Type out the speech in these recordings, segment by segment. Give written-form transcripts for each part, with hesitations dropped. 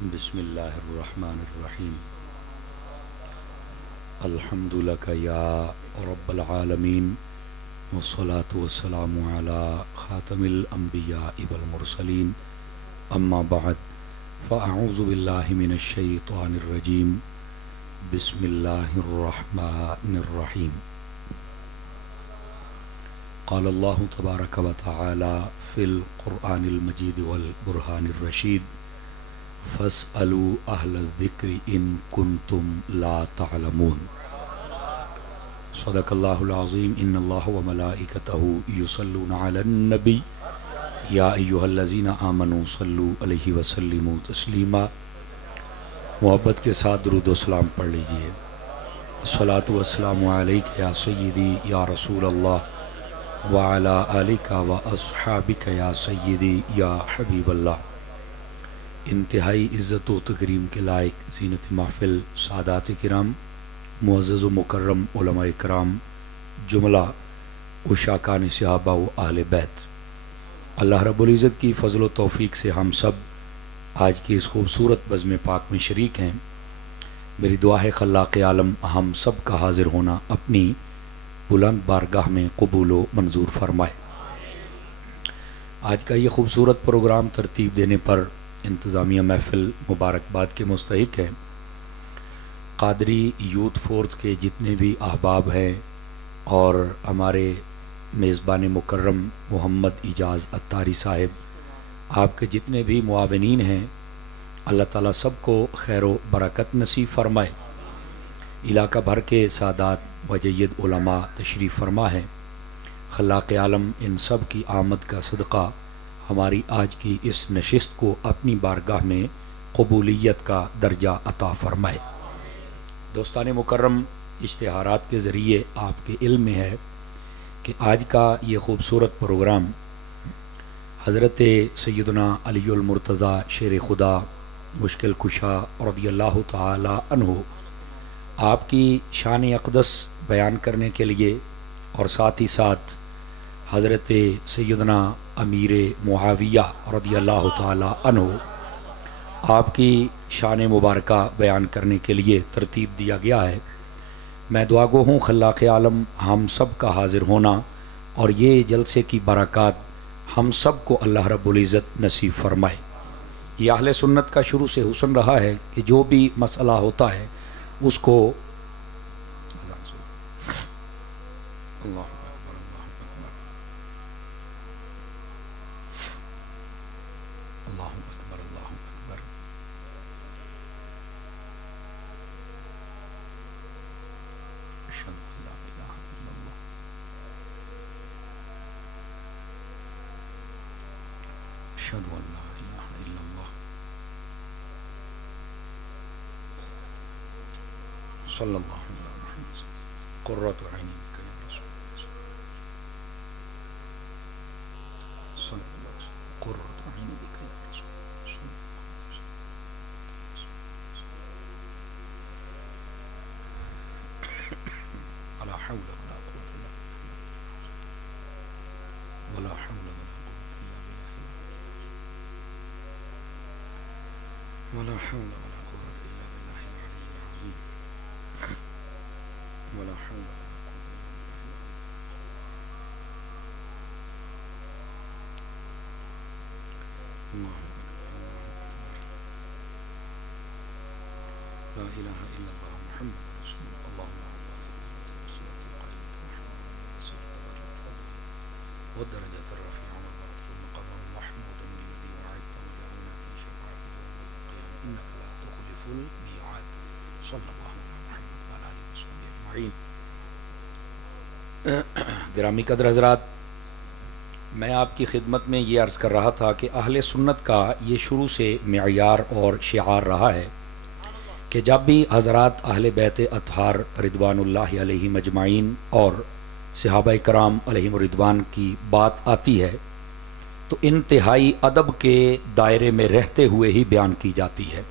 بسم اللہ الرحمن الرحیم الحمد لک یا رب العالمین والصلاة والسلام علی خاتم الانبیاء والمرسلین اما بعد فاعوذ باللہ من الشیطان الرجیم بسم اللہ الرحمن الرحیم قال اللہ تبارک و تعالی فی القرآن المجید والبرہان الرشید فاسألوا اہل الذکر ان کنتم لا تعلمون صدق اللہ العظیم ان اللہ وملائکتہ یصلون علی النبی یا ایہا الذین آمنوا صلوا علیہ وسلموا تسلیما۔ محبت کے ساتھ درود و سلام پڑھ لیجئے۔ الصلاۃ والسلام علیک یا سیدی یا رسول اللہ وعلی آلک و اصحابک یا سیدی یا حبیب اللہ۔ انتہائی عزت و تکریم کے لائق زینت محفل سادات کرام، معزز و مکرم علماء کرام، جملہ عشاقان صحابہ و اہل بیت، اللہ رب العزت کی فضل و توفیق سے ہم سب آج کی اس خوبصورت بزم پاک میں شریک ہیں۔ میری دعا ہے خلاق عالم ہم سب کا حاضر ہونا اپنی بلند بارگاہ میں قبول و منظور فرمائے۔ آج کا یہ خوبصورت پروگرام ترتیب دینے پر انتظامیہ محفل مبارکباد کے مستحق ہیں۔ قادری یوتھ فورس کے جتنے بھی احباب ہیں اور ہمارے میزبان مکرم محمد اجاز اتاری صاحب، آپ کے جتنے بھی معاونین ہیں، اللہ تعالیٰ سب کو خیر و برکت نصیب فرمائے۔ علاقہ بھر کے سادات و جید علماء تشریف فرما ہیں۔ خلاق عالم ان سب کی آمد کا صدقہ ہماری آج کی اس نشست کو اپنی بارگاہ میں قبولیت کا درجہ عطا فرمائے۔ دوستان مکرم، اشتہارات کے ذریعے آپ کے علم میں ہے کہ آج کا یہ خوبصورت پروگرام حضرت سیدنا علی المرتضیٰ شیر خدا مشکل کشا رضی اللہ تعالی عنہ آپ کی شان اقدس بیان کرنے کے لیے، اور ساتھ ہی ساتھ حضرت سیدنا امیر معاویہ رضی اللہ تعالی عنہ آپ کی شان مبارکہ بیان کرنے کے لیے ترتیب دیا گیا ہے۔ میں دعا گو ہوں خلاق عالم ہم سب کا حاضر ہونا اور یہ جلسے کی برکات ہم سب کو اللہ رب العزت نصیب فرمائے۔ یہ اہل سنت کا شروع سے حسن رہا ہے کہ جو بھی مسئلہ ہوتا ہے اس کو اللہ اشہد ان لا الہ الا اللہ صلی اللہ علیہ محمد قرۃ عینی بک یا رسول اللہ صلی اللہ علیہ وسلم قرۃ عینی بک یا رسول اللہ صلی اللہ علیہ وسلم ولا حول ولا قوة الا بالله ولا حول ولا ولا حول ولا قوة إلا بالله العلي العظيم ولا حول ولا قوة إلا بالله الله أكبر لا إله إلا الله محمد رسول الله اللهم صل على محمد والدرجة الرفيعة والبعث المقام المحمود الذي وعدته وجعلنا في شفاعته إنك لا تخلف الميعاد صلى الله على محمد وعلى آله وصحبه أجمعين۔ گرامی قدر حضرات، میں آپ کی خدمت میں یہ عرض کر رہا تھا کہ اہل سنت کا یہ شروع سے معیار اور شعار رہا ہے کہ جب بھی حضرات اہل بیت اطہار رضوان اللہ علیہ مجمعین اور صحابہ کرام علیہم رضوان کی بات آتی ہے تو انتہائی ادب کے دائرے میں رہتے ہوئے ہی بیان کی جاتی ہے۔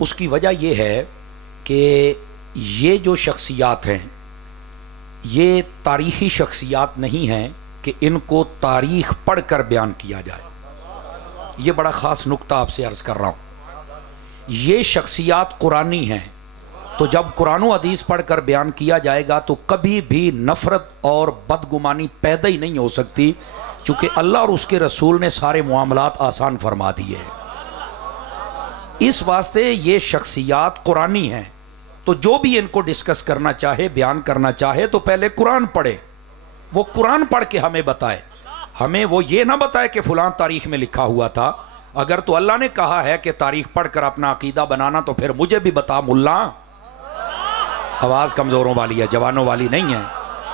اس کی وجہ یہ ہے کہ یہ جو شخصیات ہیں یہ تاریخی شخصیات نہیں ہیں کہ ان کو تاریخ پڑھ کر بیان کیا جائے۔ یہ بڑا خاص نقطہ آپ سے عرض کر رہا ہوں، یہ شخصیات قرآنی ہیں، تو جب قرآن و حدیث پڑھ کر بیان کیا جائے گا تو کبھی بھی نفرت اور بدگمانی پیدا ہی نہیں ہو سکتی، چونکہ اللہ اور اس کے رسول نے سارے معاملات آسان فرما دیے ہیں۔ اس واسطے یہ شخصیات قرآنی ہیں، تو جو بھی ان کو ڈسکس کرنا چاہے، بیان کرنا چاہے، تو پہلے قرآن پڑھے، وہ قرآن پڑھ کے ہمیں بتائے، ہمیں وہ یہ نہ بتائے کہ فلاں تاریخ میں لکھا ہوا تھا۔ اگر تو اللہ نے کہا ہے کہ تاریخ پڑھ کر اپنا عقیدہ بنانا، تو پھر مجھے بھی بتا ملا۔ آواز کمزوروں والی ہے، جوانوں والی نہیں ہے۔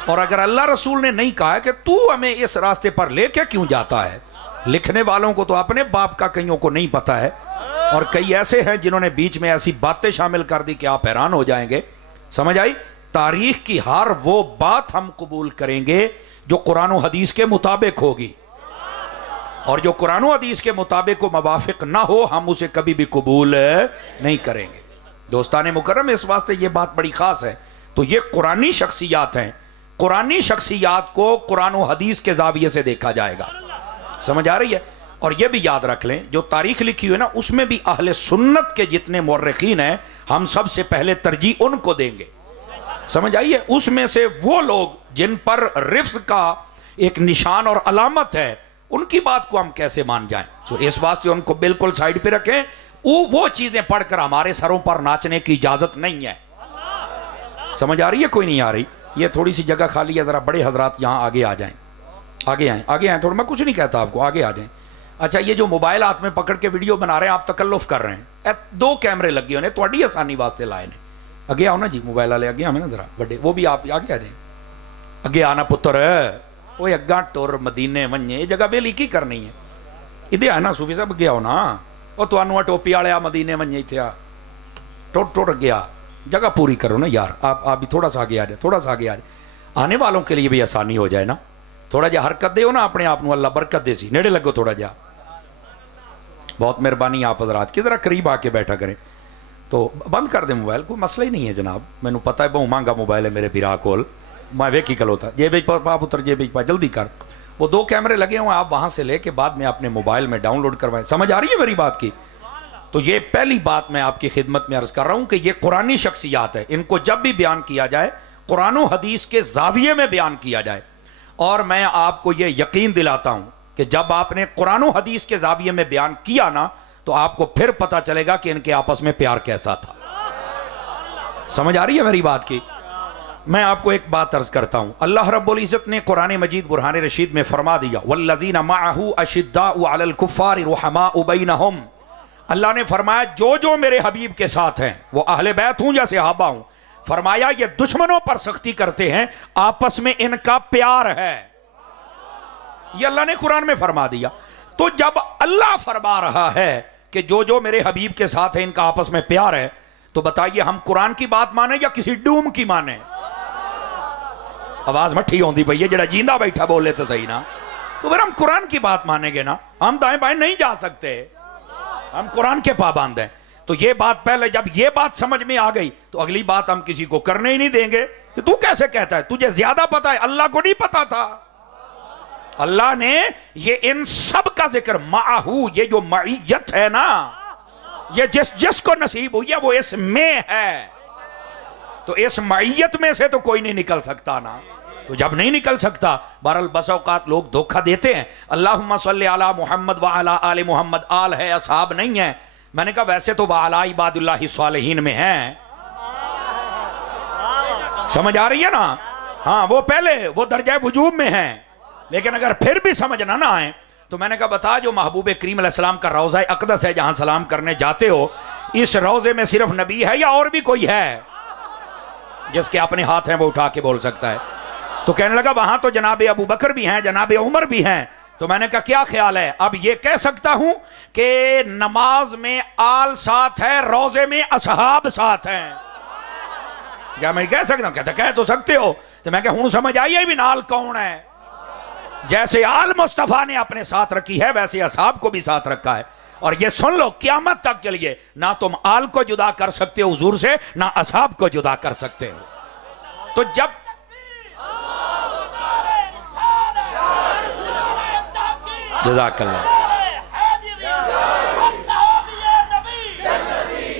اور اگر اللہ رسول نے نہیں کہا ہے کہ تو ہمیں اس راستے پر لے کے کیوں جاتا ہے، لکھنے والوں کو تو اپنے باپ کا کئیوں کو نہیں پتا ہے، اور کئی ایسے ہیں جنہوں نے بیچ میں ایسی باتیں شامل کر دی کہ آپ حیران ہو جائیں گے۔ سمجھ آئی؟ تاریخ کی ہر وہ بات ہم قبول کریں گے جو قرآن و حدیث کے مطابق ہوگی، اور جو قرآن و حدیث کے مطابق و موافق نہ ہو ہم اسے کبھی بھی قبول نہیں کریں گے۔ دوستان مکرم، اس واسطے یہ بات بڑی خاص ہے۔ تو یہ قرآنی شخصیات ہیں، قرآنی شخصیات کو قرآن و حدیث کے زاویے سے دیکھا جائے گا۔ سمجھ آ رہی ہے؟ اور یہ بھی یاد رکھ لیں، جو تاریخ لکھی ہوئی ہے نا، اس میں بھی اہل سنت کے جتنے مورخین ہیں، ہم سب سے پہلے ترجیح ان کو دیں گے۔ سمجھ آئیے؟ اس میں سے وہ لوگ جن پر رفض کا ایک نشان اور علامت ہے، ان کی بات کو ہم کیسے مان جائیں؟ تو اس واسطے ان کو بالکل سائیڈ پہ رکھیں۔ وہ چیزیں پڑھ کر ہمارے سروں پر ناچنے کی اجازت نہیں ہے۔ سمجھ آ رہی ہے؟ کوئی نہیں آ رہی؟ یہ تھوڑی سی جگہ خالی ہے، ذرا بڑے حضرات یہاں آگے آ جائیں، آگے آئیں تھوڑا، میں کچھ نہیں کہتا آپ کو، آگے آ جائیں۔ اچھا، یہ جو موبائل ہاتھ میں پکڑ کے ویڈیو بنا رہے ہیں، آپ تکلف کر رہے ہیں، 2 کیمرے لگے ہونے، تھوڑی آسانی واسطے لائے نے۔ اگے آؤ نا جی، موبائل والے اگے آؤ نا ذرا بڑے، وہ بھی آپ آگے آ جائیں، اگے آنا پتر، وہ اگاں ٹور مدینے ونجے، یہ جگہ ویلی کی کرنی ہے، ادھر آئے نا صوفی صاحب، اگے آؤ نا، وہ تو ٹوپی والے آ مدینے ونجے اتنے ٹوٹ گیا، جگہ پوری کرو نا یار، آپ بھی تھوڑا سا آگے آ جائے، تھوڑا سا آگے آ جائے، آنے والوں کے لیے بھی آسانی ہو جائے نا، تھوڑا جا حرکت دے ہو نا اپنے آپ، اللہ برکت دے سی، نیڑے لگو تھوڑا جا، بہت مہربانی آپ حضرات کی، ذرا قریب آ کے بیٹھا کریں۔ تو بند کر دیں موبائل، کوئی مسئلہ ہی نہیں ہے جناب، میں نے پتا ہے بہت مہنگا موبائل ہے میرے بھرا کول، میں ویکھی کل ہوتا جے بھائی پا پتر، جے بھائی پا جلدی کر، وہ 2 کیمرے لگے ہوئے، آپ وہاں سے لے کے بعد میں اپنے موبائل میں ڈاؤن لوڈ کروائیں۔ سمجھ آ رہی ہے میری بات کی؟ تو یہ پہلی بات میں آپ کی خدمت میں عرض کر رہا ہوں کہ یہ قرآنی شخصیات ہے، ان کو جب بھی بیان کیا جائے قرآن و حدیث کے زاویے میں بیان کیا جائے، اور میں آپ کو یہ یقین دلاتا ہوں کہ جب آپ نے قرآن و حدیث کے زاویے میں بیان کیا نا، تو آپ کو پھر پتہ چلے گا کہ ان کے آپس میں پیار کیسا تھا۔ سمجھ آ رہی ہے میری بات کی؟ میں آپ کو ایک بات عرض کرتا ہوں، اللہ رب العزت نے قرآن مجید برہان رشید میں فرما دیا، والذین معہ اشداء علی الکفار رحماء بینہم، اللہ نے فرمایا جو جو میرے حبیب کے ساتھ ہیں، وہ اہل بیت ہوں یا صحابہ ہوں، فرمایا یہ دشمنوں پر سختی کرتے ہیں، آپس میں ان کا پیار ہے۔ یہ اللہ نے قرآن میں فرما دیا۔ تو جب اللہ فرما رہا ہے کہ جو جو میرے حبیب کے ساتھ ہیں ان کا آپس میں پیار ہے، تو بتائیے ہم قرآن کی بات مانیں یا کسی ڈوم کی مانیں؟ آواز مٹھی ہوندی پئی ہے، جڑا جیندہ بیٹھا بولے تو صحیح نا، تو پھر ہم قرآن کی بات مانیں گے نا، ہم دائیں بائیں نہیں جا سکتے، ہم قرآن کے پابند ہیں۔ تو یہ بات پہلے جب یہ بات سمجھ میں آ گئی تو اگلی بات ہم کسی کو کرنے ہی نہیں دیں گے کہ تو کیسے کہتا ہے، تجھے زیادہ پتا ہے، اللہ کو نہیں پتا تھا۔ اللہ نے یہ ان سب کا ذکر معہو، یہ جو معیت ہے نا، یہ جس کو نصیب ہوئی ہے وہ اس میں ہے، تو اس معیت میں سے تو کوئی نہیں نکل سکتا نا۔ تو جب نہیں نکل سکتا، بہرحال بس اوقات لوگ دھوکہ دیتے ہیں، اللہم صلی علی محمد وعلی آل محمد، آل ہے اصحاب نہیں ہے۔ میں نے کہا ویسے تو وعلی عباد اللہ الصالحین میں ہیں، سمجھ آ رہی ہے نا؟ ہاں وہ پہلے وہ درجہ وجوب میں ہیں، لیکن اگر پھر بھی سمجھنا نہ آئے تو میں نے کہا بتا، جو محبوب کریم علیہ السلام کا روضہ اقدس ہے جہاں سلام کرنے جاتے ہو، اس روضے میں صرف نبی ہے یا اور بھی کوئی ہے جس کے اپنے ہاتھ ہیں وہ اٹھا کے بول سکتا ہے؟ تو کہنے لگا وہاں تو جناب ابو بکر بھی ہیں، جناب عمر بھی ہیں۔ تو میں نے کہا کیا خیال ہے؟ اب یہ کہہ سکتا ہوں کہ نماز میں آل ساتھ ہے، روزے میں اصحاب ساتھ ہیں، کیا میں کہہ سکتا ہوں؟ کہتا کہہ تو سکتے ہو۔ تو میں کہا ہوں سمجھ آئیے بھی نال کون ہے؟ جیسے آل مصطفیٰ نے اپنے ساتھ رکھی ہے ویسے اصحاب کو بھی ساتھ رکھا ہے، اور یہ سن لو قیامت تک کے لیے نہ تم آل کو جدا کر سکتے ہو حضور سے، نہ اصحاب کو جدا کر سکتے ہو۔ تو جب جزاک اللہ،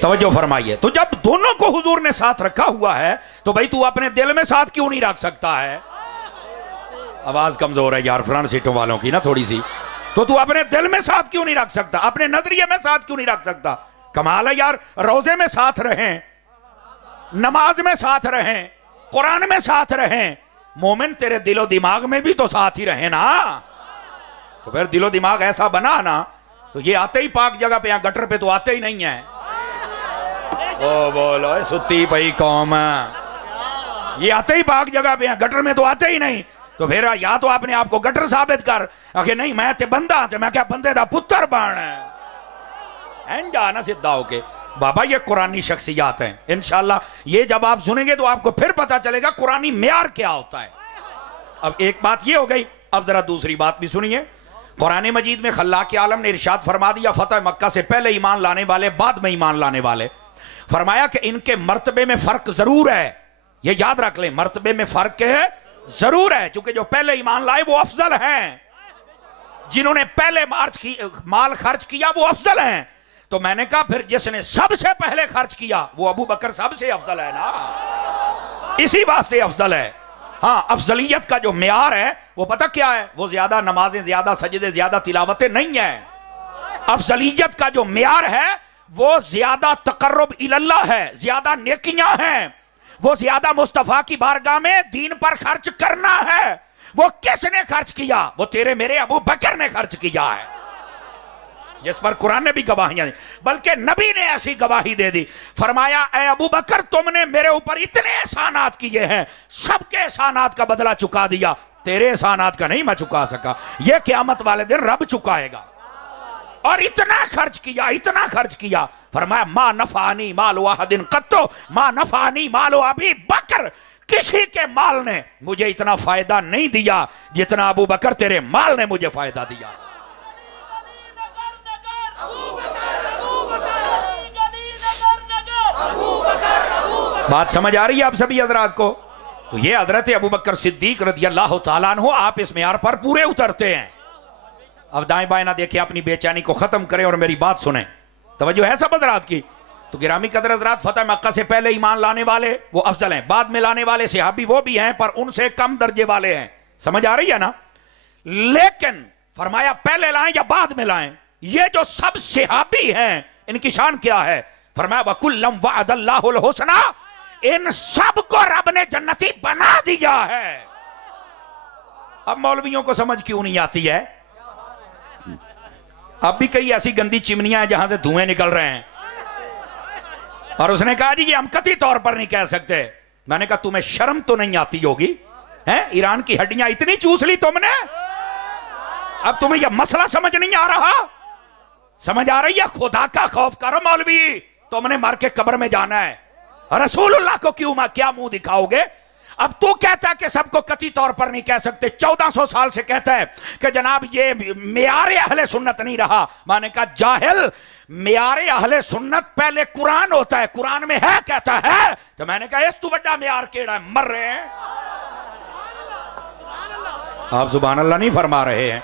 توجہ فرمائیے. تو جب دونوں کو حضور نے ساتھ رکھا ہوا ہے تو بھائی تو اپنے دل میں ساتھ کیوں نہیں رکھ سکتا ہے؟ آواز کمزور ہے یار فرنٹ سیٹوں والوں کی نا تھوڑی سی. تو اپنے دل میں ساتھ کیوں نہیں رکھ سکتا؟ اپنے نظریے میں ساتھ کیوں نہیں رکھ سکتا؟ کمال ہے یار. روزے میں ساتھ رہیں, نماز میں ساتھ رہیں, قرآن میں ساتھ رہیں. مومن تیرے دل و دماغ میں بھی تو ساتھ ہی رہیں نا. تو پھر دل و دماغ ایسا بنا نا تو یہ آتے ہی پاک جگہ پہ, یہاں گٹر پہ تو آتے ہی نہیں ہیں. او بولو ستی پئی قوم, یہ آتے ہی پاک جگہ پہ ہیں, گٹر میں تو آتے ہی نہیں. تو پھر یا تو اپنے آپ کو گٹر ثابت کر کہ نہیں میں تے بندہ تے میں کیا بندے دا پتر بن این جانا سدھا ہو کے. بابا یہ قرآنی شخصیات ہیں. انشاءاللہ یہ جب آپ سنیں گے تو آپ کو پھر پتا چلے گا قرآنی معیار کیا ہوتا ہے. اب ایک بات یہ ہو گئی, اب ذرا دوسری بات بھی سنیے. قرآن مجید میں خلاق عالم نے ارشاد فرما دیا فتح مکہ سے پہلے ایمان لانے والے, بعد میں ایمان لانے والے. فرمایا کہ ان کے مرتبے میں فرق ضرور ہے. یہ یاد رکھ لیں, مرتبے میں فرق ضرور ہے, چونکہ جو پہلے ایمان لائے وہ افضل ہیں. جنہوں نے پہلے مال خرچ کیا وہ افضل ہیں. تو میں نے کہا پھر جس نے سب سے پہلے خرچ کیا وہ ابو بکر سب سے افضل ہے نا, اسی واسطے افضل ہے. ہاں افضلیت کا جو معیار ہے وہ پتہ کیا ہے؟ وہ زیادہ نمازیں, زیادہ سجدے, زیادہ تلاوتیں نہیں ہیں. افضلیت کا جو معیار ہے وہ زیادہ تقرب اللہ ہے, زیادہ نیکیاں ہیں, وہ زیادہ مصطفیٰ کی بارگاہ میں دین پر خرچ کرنا ہے. وہ کس نے خرچ کیا؟ وہ تیرے میرے ابو بکر نے خرچ کیا ہے, جس پر قرآن نے بھی گواہیاں دی, بلکہ نبی نے ایسی گواہی دے دی. فرمایا اے ابو بکر تم نے میرے اوپر اتنے احسانات کیے ہیں, سب کے احسانات کا بدلہ چکا دیا, تیرے احسانات کا نہیں میں چکا سکا, یہ قیامت والے دن رب چکائے گا. اور اتنا خرچ کیا, اتنا خرچ کیا. فرمایا ما نفعنی مال واحد قط ما نفعنی مال ابی بکر, کسی کے مال نے مجھے اتنا فائدہ نہیں دیا جتنا ابو بکر تیرے مال نے مجھے فائدہ دیا. بات سمجھ آ رہی ہے آپ سبھی حضرات کو؟ تو یہ حضرت ابو بکر صدیق رضی اللہ تعالیٰ عنہ, آپ اس معیار پر پورے اترتے ہیں. اب دائیں بائیں نہ دیکھیں, اپنی بے چینی کو ختم کریں اور میری بات سنیں. توجہ ہے سب حضرات کی؟ تو گرامی قدر حضرات, فتح مکہ سے پہلے ایمان لانے والے وہ افضل ہیں, بعد میں لانے والے صحابی وہ بھی ہیں پر ان سے کم درجے والے ہیں. سمجھ آ رہی ہے نا؟ لیکن فرمایا پہلے لائیں یا بعد میں لائیں, یہ جو سب صحابی ہیں ان کی شان کیا ہے؟ فرمایا وَكُلًّا وَعَدَ اللَّهُ الْحُسْنَىٰ, ان سب کو رب نے جنتی بنا دیا ہے. اب مولویوں کو سمجھ کیوں نہیں آتی ہے؟ اب بھی کئی ایسی گندی چمنیاں ہیں جہاں سے دھوئیں نکل رہے ہیں, اور اس نے کہا جی یہ ہم قطعی طور پر نہیں کہہ سکتے. میں نے کہا تمہیں شرم تو نہیں آتی ہوگی؟ ایران کی ہڈیاں اتنی چوس لی تم نے, اب تمہیں یہ مسئلہ سمجھ نہیں آ رہا؟ سمجھ آ رہی ہے؟ خدا کا خوف کرو مولوی, تم نے مر کے قبر میں جانا ہے. رسول اللہ کو کیا منہ دکھاؤ گے؟ اب تو کہتا ہے کہ سب کو قطعی طور پر نہیں کہہ سکتے, 1400 سال سے کہتا ہے کہ جناب یہ معیار اہل سنت نہیں رہا. میں نے کہا جاہل, معیار اہل سنت پہلے قرآن ہوتا ہے, قرآن میں ہے کہتا ہے. تو میں نے کہا اس تو بڑا معیار کیڑا ہے, مر رہے ہیں آپ سبحان اللہ نہیں فرما رہے ہیں.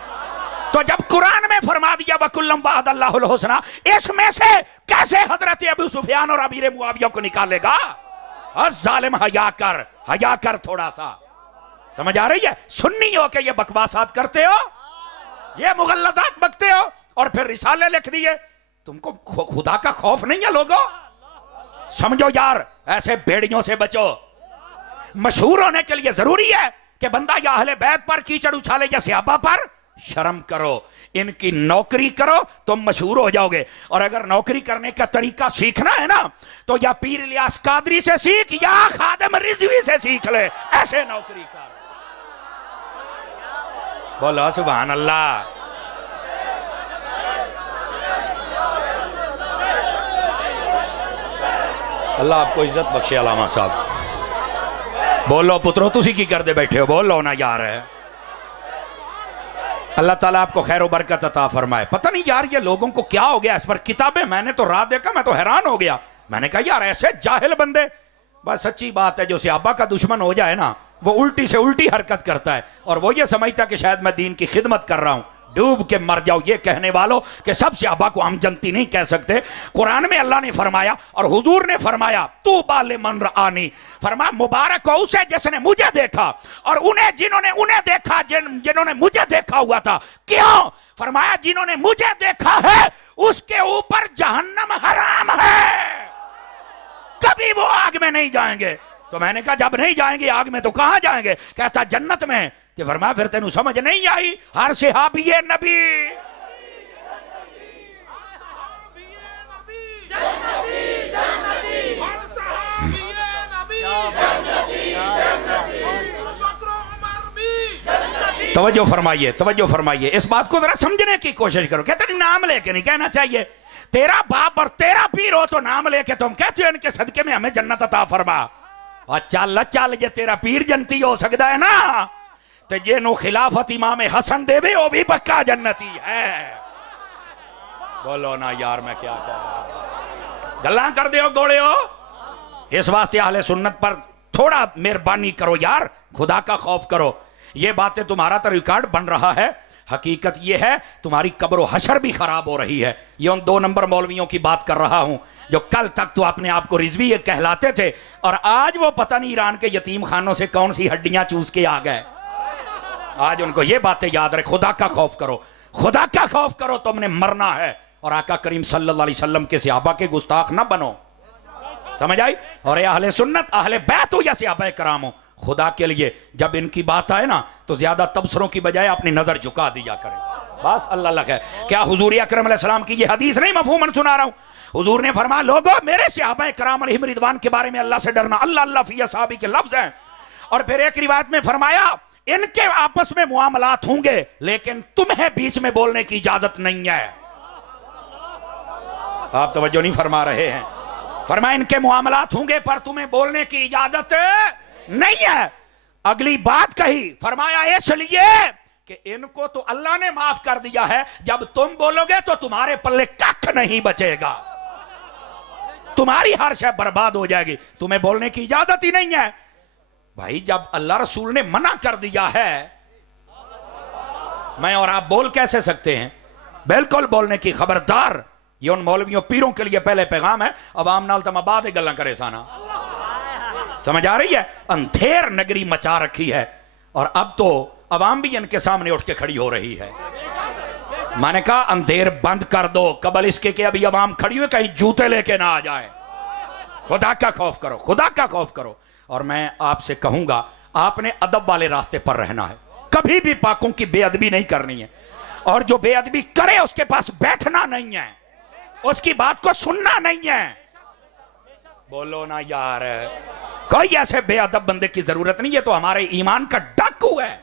تو جب قرآن میں فرما دیا وَكُلًّا وَعَدَ اللَّهُ الْحُسْنَىٰ, اس میں سے کیسے حضرت ابو سفیان اور امیر معاویہ کو نکالے گا؟ ظالم حیا کر تھوڑا سا. سمجھ آ رہی ہے؟ سنی ہو کہ یہ بکواسات کرتے ہو, یہ مغلظات بکتے ہو, اور پھر رسالے لکھ دیے. تم کو خدا کا خوف نہیں ہے لوگوں؟ سمجھو یار, ایسے بھیڑیوں سے بچو. مشہور ہونے کے لیے ضروری ہے کہ بندہ یا اہل بیت پر کیچڑ اچھالے یا صحابہ پر؟ شرم کرو, ان کی نوکری کرو, تم مشہور ہو جاؤ گے. اور اگر نوکری کرنے کا طریقہ سیکھنا ہے نا تو یا پیر الیاس قادری سے سیکھ یا خادم رضوی سے سیکھ لے, ایسے نوکری کر. بولو سبحان اللہ. اللہ آپ کو عزت بخشے. علامہ صاحب بولو پترو, تسی کی کر دے بیٹھے ہو, بولو نا یار. اللہ تعالیٰ آپ کو خیر و برکت عطا فرمائے. پتہ نہیں یار یہ لوگوں کو کیا ہو گیا اس پر کتابیں, میں نے تو رات دیکھا, میں تو حیران ہو گیا. میں نے کہا یار ایسے جاہل بندے, بس سچی بات ہے جو صحابہ کا دشمن ہو جائے نا وہ الٹی سے الٹی حرکت کرتا ہے, اور وہ یہ سمجھتا کہ شاید میں دین کی خدمت کر رہا ہوں. ڈوب کے مر جاؤ. یہ کہنے والوں کہ سب صحابہ کو ہم جنتی نہیں کہہ سکتے. قرآن میں اللہ نے فرمایا اور حضور نے فرمایا طوبی لمن رآنی، فرمایا مبارک ہو اسے جس نے مجھے دیکھا اور انہیں جنہوں نے انہیں دیکھا جنہوں نے مجھے دیکھا ہوا تھا. کیوں؟ فرمایا جنہوں نے مجھے دیکھا ہے اس کے اوپر جہنم حرام ہے، کبھی وہ آگ میں نہیں جائیں گے. تو میں نے کہا جب نہیں جائیں گے آگ میں تو کہاں جائیں گے؟ کہتا جنت میں. کہ فرمایا پھر تینوں سمجھ نہیں آئی، ہر صحابی نبی توجہ فرمائیے، توجہ فرمائیے، اس بات کو ذرا سمجھنے کی کوشش کرو. کہتے ہیں نام لے کے نہیں کہنا چاہیے. تیرا باپ اور تیرا پیر ہو تو نام لے کے تم کہتے ہو ان کے صدقے میں ہمیں جنت عطا فرما. اور چل چل یہ تیرا پیر جنتی ہو سکتا ہے نا، تو جنہوں خلافت امام حسن دے بھی وہ بھی پکا جنتی ہے. بولو نا یار میں کیا کہہ رہا، گلاں کر دیو گوڑے ہو. اس واسطے اہل سنت پر تھوڑا مہربانی کرو یار، خدا کا خوف کرو. یہ باتیں تمہارا تو ریکارڈ بن رہا ہے، حقیقت یہ ہے تمہاری قبر و حشر بھی خراب ہو رہی ہے. یہ ان 2 نمبر مولویوں کی بات کر رہا ہوں جو کل تک تو اپنے آپ کو رضوی کہلاتے تھے اور آج وہ پتہ نہیں ایران کے یتیم خانوں سے کون سی ہڈیاں چوس کے آ گئے. آج ان کو یہ باتیں یاد رہے. خدا کا خوف کرو، خدا کا خوف کرو، تم نے مرنا ہے. اور آقا کریم صلی اللہ علیہ وسلم کے صحابہ کے گستاخ نہ بنو. سمجھ آئی؟ اور اے اہل سنت اہل بیت ہو یا صحابہ کرام ہو، خدا کے لیے جب ان کی بات آئے نا تو زیادہ تبصروں کی بجائے اپنی نظر جھکا دیا کریں. بس اللہ اللہ ہے. کیا حضور اکرم علیہ السلام کی یہ حدیث نہیں مفہوماً سنا رہا ہوں؟ حضور نے فرمایا لوگو میرے صحابہ کرام علیہم رضوان کے بارے میں اللہ سے ڈرنا. اللہ اللہ فی اصحابی کے لفظ ہیں. اور پھر ایک روایت میں فرمایا ان کے آپس میں معاملات ہوں گے لیکن تمہیں بیچ میں بولنے کی اجازت نہیں ہے. آپ توجہ نہیں فرما رہے ہیں. فرمایا ان کے معاملات ہوں گے پر تمہیں بولنے کی اجازت نہیں ہے. اگلی بات کہی، فرمایا اس لیے کہ ان کو تو اللہ نے معاف کر دیا ہے، جب تم بولو گے تو تمہارے پلے ککھ نہیں بچے گا، تمہاری ہر شے برباد ہو جائے گی، تمہیں بولنے کی اجازت ہی نہیں ہے. بھائی جب اللہ رسول نے منع کر دیا ہے میں اور آپ بول کیسے سکتے ہیں؟ بالکل بولنے کی خبردار. یہ ان مولویوں پیروں کے لیے پہلے پیغام ہے. عوام نال تم آباد گلاں کرے سانا. سمجھ آ رہی ہے؟ اندھیر نگری مچا رکھی ہے اور اب تو عوام بھی ان کے سامنے اٹھ کے کھڑی ہو رہی ہے. میں نے کہا اندھیر بند کر دو قبل اس کے کہ ابھی عوام کھڑی ہوئے کہیں جوتے لے کے نہ آ جائے. خدا کا خوف کرو، خدا کا خوف کرو. اور میں آپ سے کہوں گا آپ نے ادب والے راستے پر رہنا ہے، کبھی بھی پاکوں کی بے ادبی نہیں کرنی ہے. اور جو بے ادبی کرے اس کے پاس بیٹھنا نہیں ہے، اس کی بات کو سننا نہیں ہے. بولو نا یار، کوئی ایسے بے ادب بندے کی ضرورت نہیں ہے. تو ہمارے ایمان کا ڈاکو ہے،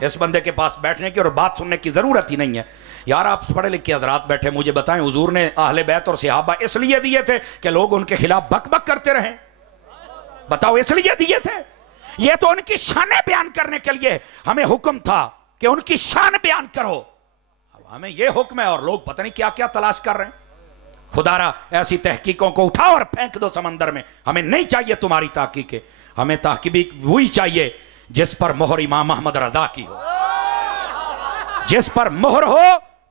اس بندے کے پاس بیٹھنے کی اور بات سننے کی ضرورت ہی نہیں ہے. یار آپ پڑھے لکھے حضرات بیٹھے، مجھے بتائیں حضور نے اہل بیت اور صحابہ اس لیے دیے تھے کہ لوگ ان کے خلاف بک بک کرتے رہیں؟ بتاؤ اس لیے دیے تھے؟ یہ تو ان کی شانیں بیان کرنے کے لیے ہمیں حکم تھا کہ ان کی شان بیان کرو. اب ہمیں یہ حکم ہے اور لوگ پتہ نہیں کیا کیا تلاش کر رہے ہیں. خدا را ایسی تحقیقوں کو اٹھاؤ اور پھینک دو سمندر میں. ہمیں نہیں چاہیے تمہاری تحقیقیں، ہمیں تحقیق وہی چاہیے جس پر مہر امام محمد رضا کی ہو. جس پر مہر ہو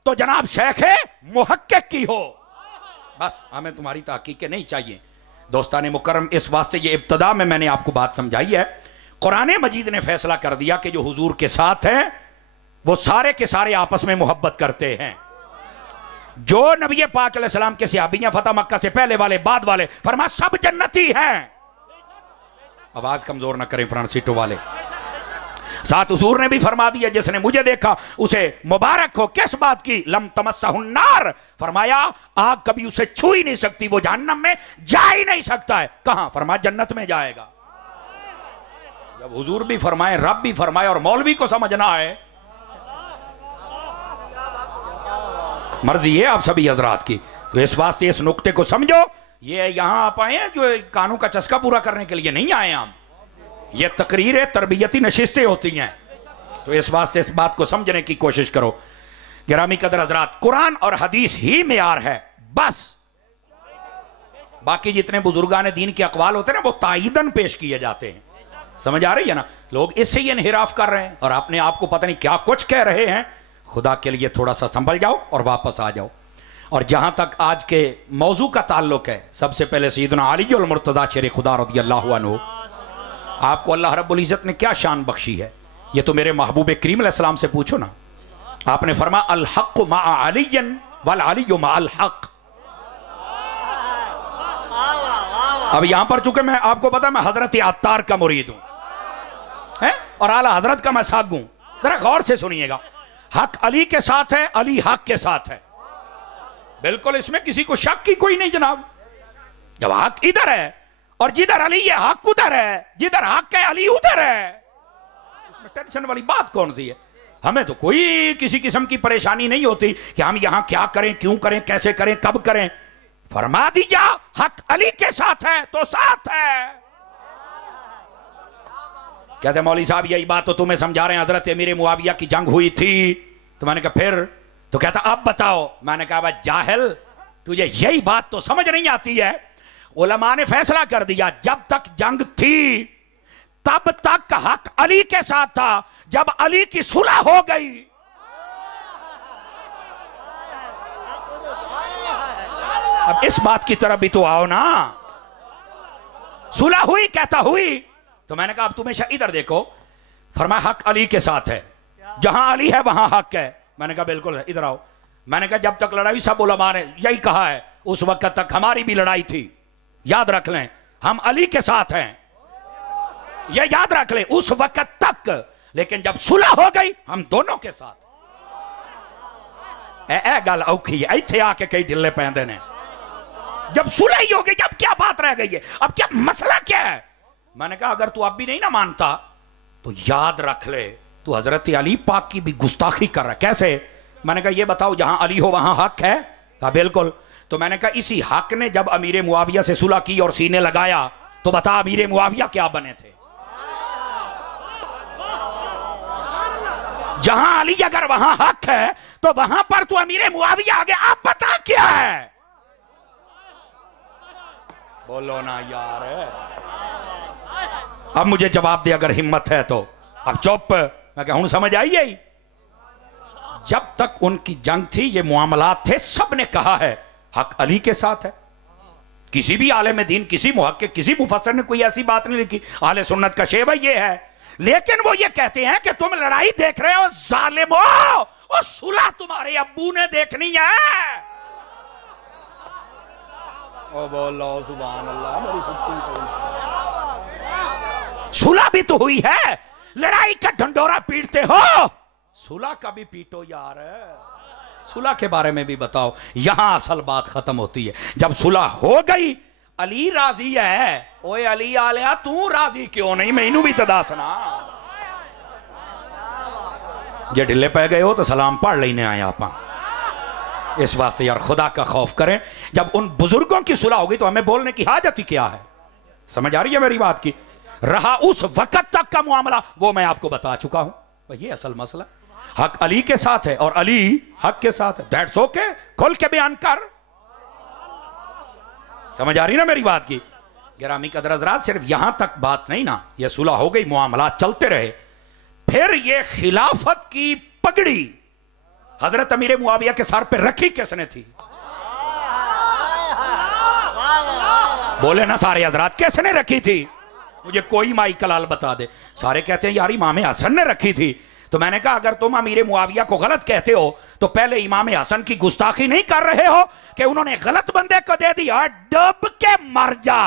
تو جناب شیخ محقق کی ہو. بس ہمیں تمہاری تحقیقیں نہیں چاہیے. دوستان مکرم، اس واسطے یہ ابتدا میں نے آپ کو بات سمجھائی ہے. قرآن مجید نے فیصلہ کر دیا کہ جو حضور کے ساتھ ہیں وہ سارے کے سارے آپس میں محبت کرتے ہیں. جو نبی پاک علیہ السلام کے صحابی ہیں، فتح مکہ سے پہلے والے بعد والے، فرمایا سب جنتی ہیں. آواز کمزور نہ کریں فرانسیٹو والے. ساتھ حضور نے بھی فرما دیا جس نے مجھے دیکھا اسے مبارک ہو. کس بات کی؟ لم تمسہ النار، فرمایا آگ کبھی اسے چھو ہی نہیں سکتی، وہ جہنم میں جا ہی نہیں سکتا ہے. کہاں؟ فرمایا جنت میں جائے گا. جب حضور بھی فرمائے، رب بھی فرمائے اور مولوی کو سمجھنا ہے، مرضی ہے آپ سبھی حضرات کی. تو اس واسطے اس نقطے کو سمجھو. یہ یہاں آپ آئے ہیں جو کانوں کا چسکا پورا کرنے کے لیے نہیں آئے ہم. یہ تقریر تربیتی نشستیں ہوتی ہیں. تو اس واسطے اس بات کو سمجھنے کی کوشش کرو. گرامی قدر حضرات، قرآن اور حدیث ہی معیار ہے بس. باقی جتنے بزرگان دین کے اقوال ہوتے ہیں نا وہ تائیدن پیش کیے جاتے ہیں. سمجھ آ رہی ہے نا؟ لوگ اس سے ہی انحراف کر رہے ہیں اور اپنے آپ کو پتہ نہیں کیا کچھ کہہ رہے ہیں. خدا کے لیے تھوڑا سا سنبھل جاؤ اور واپس آ جاؤ. اور جہاں تک آج کے موضوع کا تعلق ہے، سب سے پہلے سیدنا علی المرتضیٰ شیر خدا رضی اللہ عنہ، آپ کو اللہ رب العزت نے کیا شان بخشی ہے؟ یہ تو میرے محبوب کریم علیہ السلام سے پوچھو نا. آپ نے فرمایا الحق مع علی والعلی مع الحق. اب یہاں پر چونکہ میں آپ کو پتا میں حضرت عطار کا مرید ہوں اور اعلیٰ حضرت کا میں ساگ ہوں، ذرا غور سے سنیے گا. حق علی کے ساتھ ہے، علی حق کے ساتھ ہے، بالکل اس میں کسی کو شک کی کوئی نہیں جناب. جب حق ادھر ہے اور جدھر علی ہے حق ادھر ہے، جدھر حق ہے علی ادھر ہے، اس میں ٹینشن والی بات کون سی ہے؟ ہمیں تو کوئی کسی قسم کی پریشانی نہیں ہوتی کہ ہم یہاں کیا کریں، کیوں کریں، کیسے کریں، کب کریں. فرما دیا حق علی کے ساتھ ہے تو ساتھ ہے. کہتے مولوی صاحب یہی بات تو تمہیں سمجھا رہے ہیں، حضرت امیر معاویہ کی جنگ ہوئی تھی. تو میں نے کہا پھر؟ تو کہتا اب بتاؤ. میں نے کہا بھائی جاہل، تجھے یہی بات تو سمجھ نہیں آتی ہے. علماء نے فیصلہ کر دیا جب تک جنگ تھی تب تک حق علی کے ساتھ تھا، جب علی کی صلح ہو گئی اب اس بات کی طرف بھی تو آؤ نا. صلح ہوئی، کہتا ہوئی. تو میں نے کہا اب تمہیں ادھر دیکھو. فرمایا حق علی کے ساتھ ہے، جہاں علی ہے وہاں حق ہے. میں نے کہا بالکل ہے، ادھر آؤ. میں نے کہا جب تک لڑائی سب علماء نے یہی کہا ہے، اس وقت تک ہماری بھی لڑائی تھی. یاد رکھ لیں ہم علی کے ساتھ ہیں، یہ یاد رکھ لیں اس وقت تک. لیکن جب صلح ہو گئی ہم دونوں کے ساتھ. اے گل اوکھی ہے، ایتھے آ کے کئی ڈلے پیندے نے. جب صلح ہی ہو گئی اب کیا بات رہ گئی ہے؟ اب کیا مسئلہ کیا ہے؟ میں نے کہا اگر تو اب بھی نہیں نہ مانتا تو یاد رکھ لے تو حضرت علی پاک کی بھی گستاخی کر رہا ہے. کیسے؟ میں نے کہا یہ بتاؤ جہاں علی ہو وہاں حق ہے؟ کہا بالکل. تو میں نے کہا اسی حق نے جب امیر معاویہ سے صلح کی اور سینے لگایا تو بتا امیر معاویہ کیا بنے تھے؟ جہاں علی اگر وہاں حق ہے تو وہاں پر تو امیر معاویہ آگے آپ بتا کیا ہے؟ بولو نا یار. اب مجھے جواب دے اگر ہمت ہے تو. اب چپ. میں کہا ہوں سمجھ آئی ہے. جب تک ان کی جنگ تھی یہ معاملات تھے، سب نے کہا ہے حق علی کے ساتھ ہے. کسی بھی عالم دین، کسی محقق، کسی مفسر نے کوئی ایسی بات نہیں لکھی. اہل سنت کا شیوہ یہ ہے. لیکن وہ یہ کہتے ہیں کہ تم لڑائی دیکھ رہے ہو ظالمو، اور صلح تمہارے ابو نے دیکھنی ہے. او بولو سبحان اللہ. میری سچی صلح بھی تو ہوئی ہے. لڑائی کا ڈھنڈورا پیٹتے ہو، صلح کا بھی پیٹو یار. صلح کے بارے میں بھی بتاؤ. یہاں اصل بات ختم ہوتی ہے جب صلح ہو گئی. علی راضی ہے. اوے علی آلیا تو راضی کیوں نہیں؟ میں انہوں بھی تدا سنا. جے ڈھلے پہ گئے ہو تو سلام پڑھ لینے آئے آپ. اس واسطے یار خدا کا خوف کریں. جب ان بزرگوں کی صلح ہوگی تو ہمیں بولنے کی حاجت ہی کیا ہے؟ سمجھ آ رہی ہے میری بات کی؟ رہا اس وقت تک کا معاملہ وہ میں آپ کو بتا چکا ہوں. یہ اصل مسئلہ حق علی کے ساتھ ہے اور علی حق کے ساتھ ہے. That's okay. کھول کے بیان کر. سمجھ آ رہی نا میری بات کی؟ گرامی قدر حضرات صرف یہاں تک بات نہیں نا. یہ صلح ہو گئی، معاملات چلتے رہے. پھر یہ خلافت کی پگڑی حضرت امیر معاویہ کے سر پہ رکھی کس نے تھی؟ بولے نا سارے حضرات کس نے رکھی تھی؟ مجھے کوئی مائی کلال بتا دے. سارے کہتے ہیں یار امام حسن نے رکھی تھی. تو میں نے کہا اگر تم امیر معاویہ کو غلط کہتے ہو تو پہلے امام حسن کی گستاخی نہیں کر رہے ہو کہ انہوں نے غلط بندے کو دے دیا؟ ڈب کے مر جا،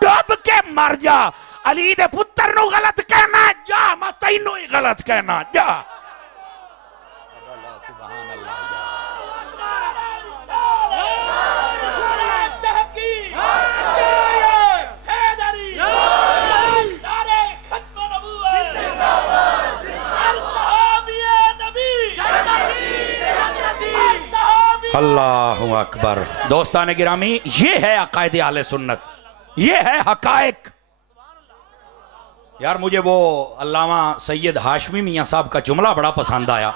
ڈب کے مر جا. علی دے پتر نو غلط کہنا جا، میں تینوں ہی غلط کہنا جا. اللہ اکبر. دوستان گرامی یہ ہے عقائد اہل سنت، یہ ہے حقائق. یار مجھے وہ علامہ سید ہاشمی میاں صاحب کا جملہ بڑا پسند آیا.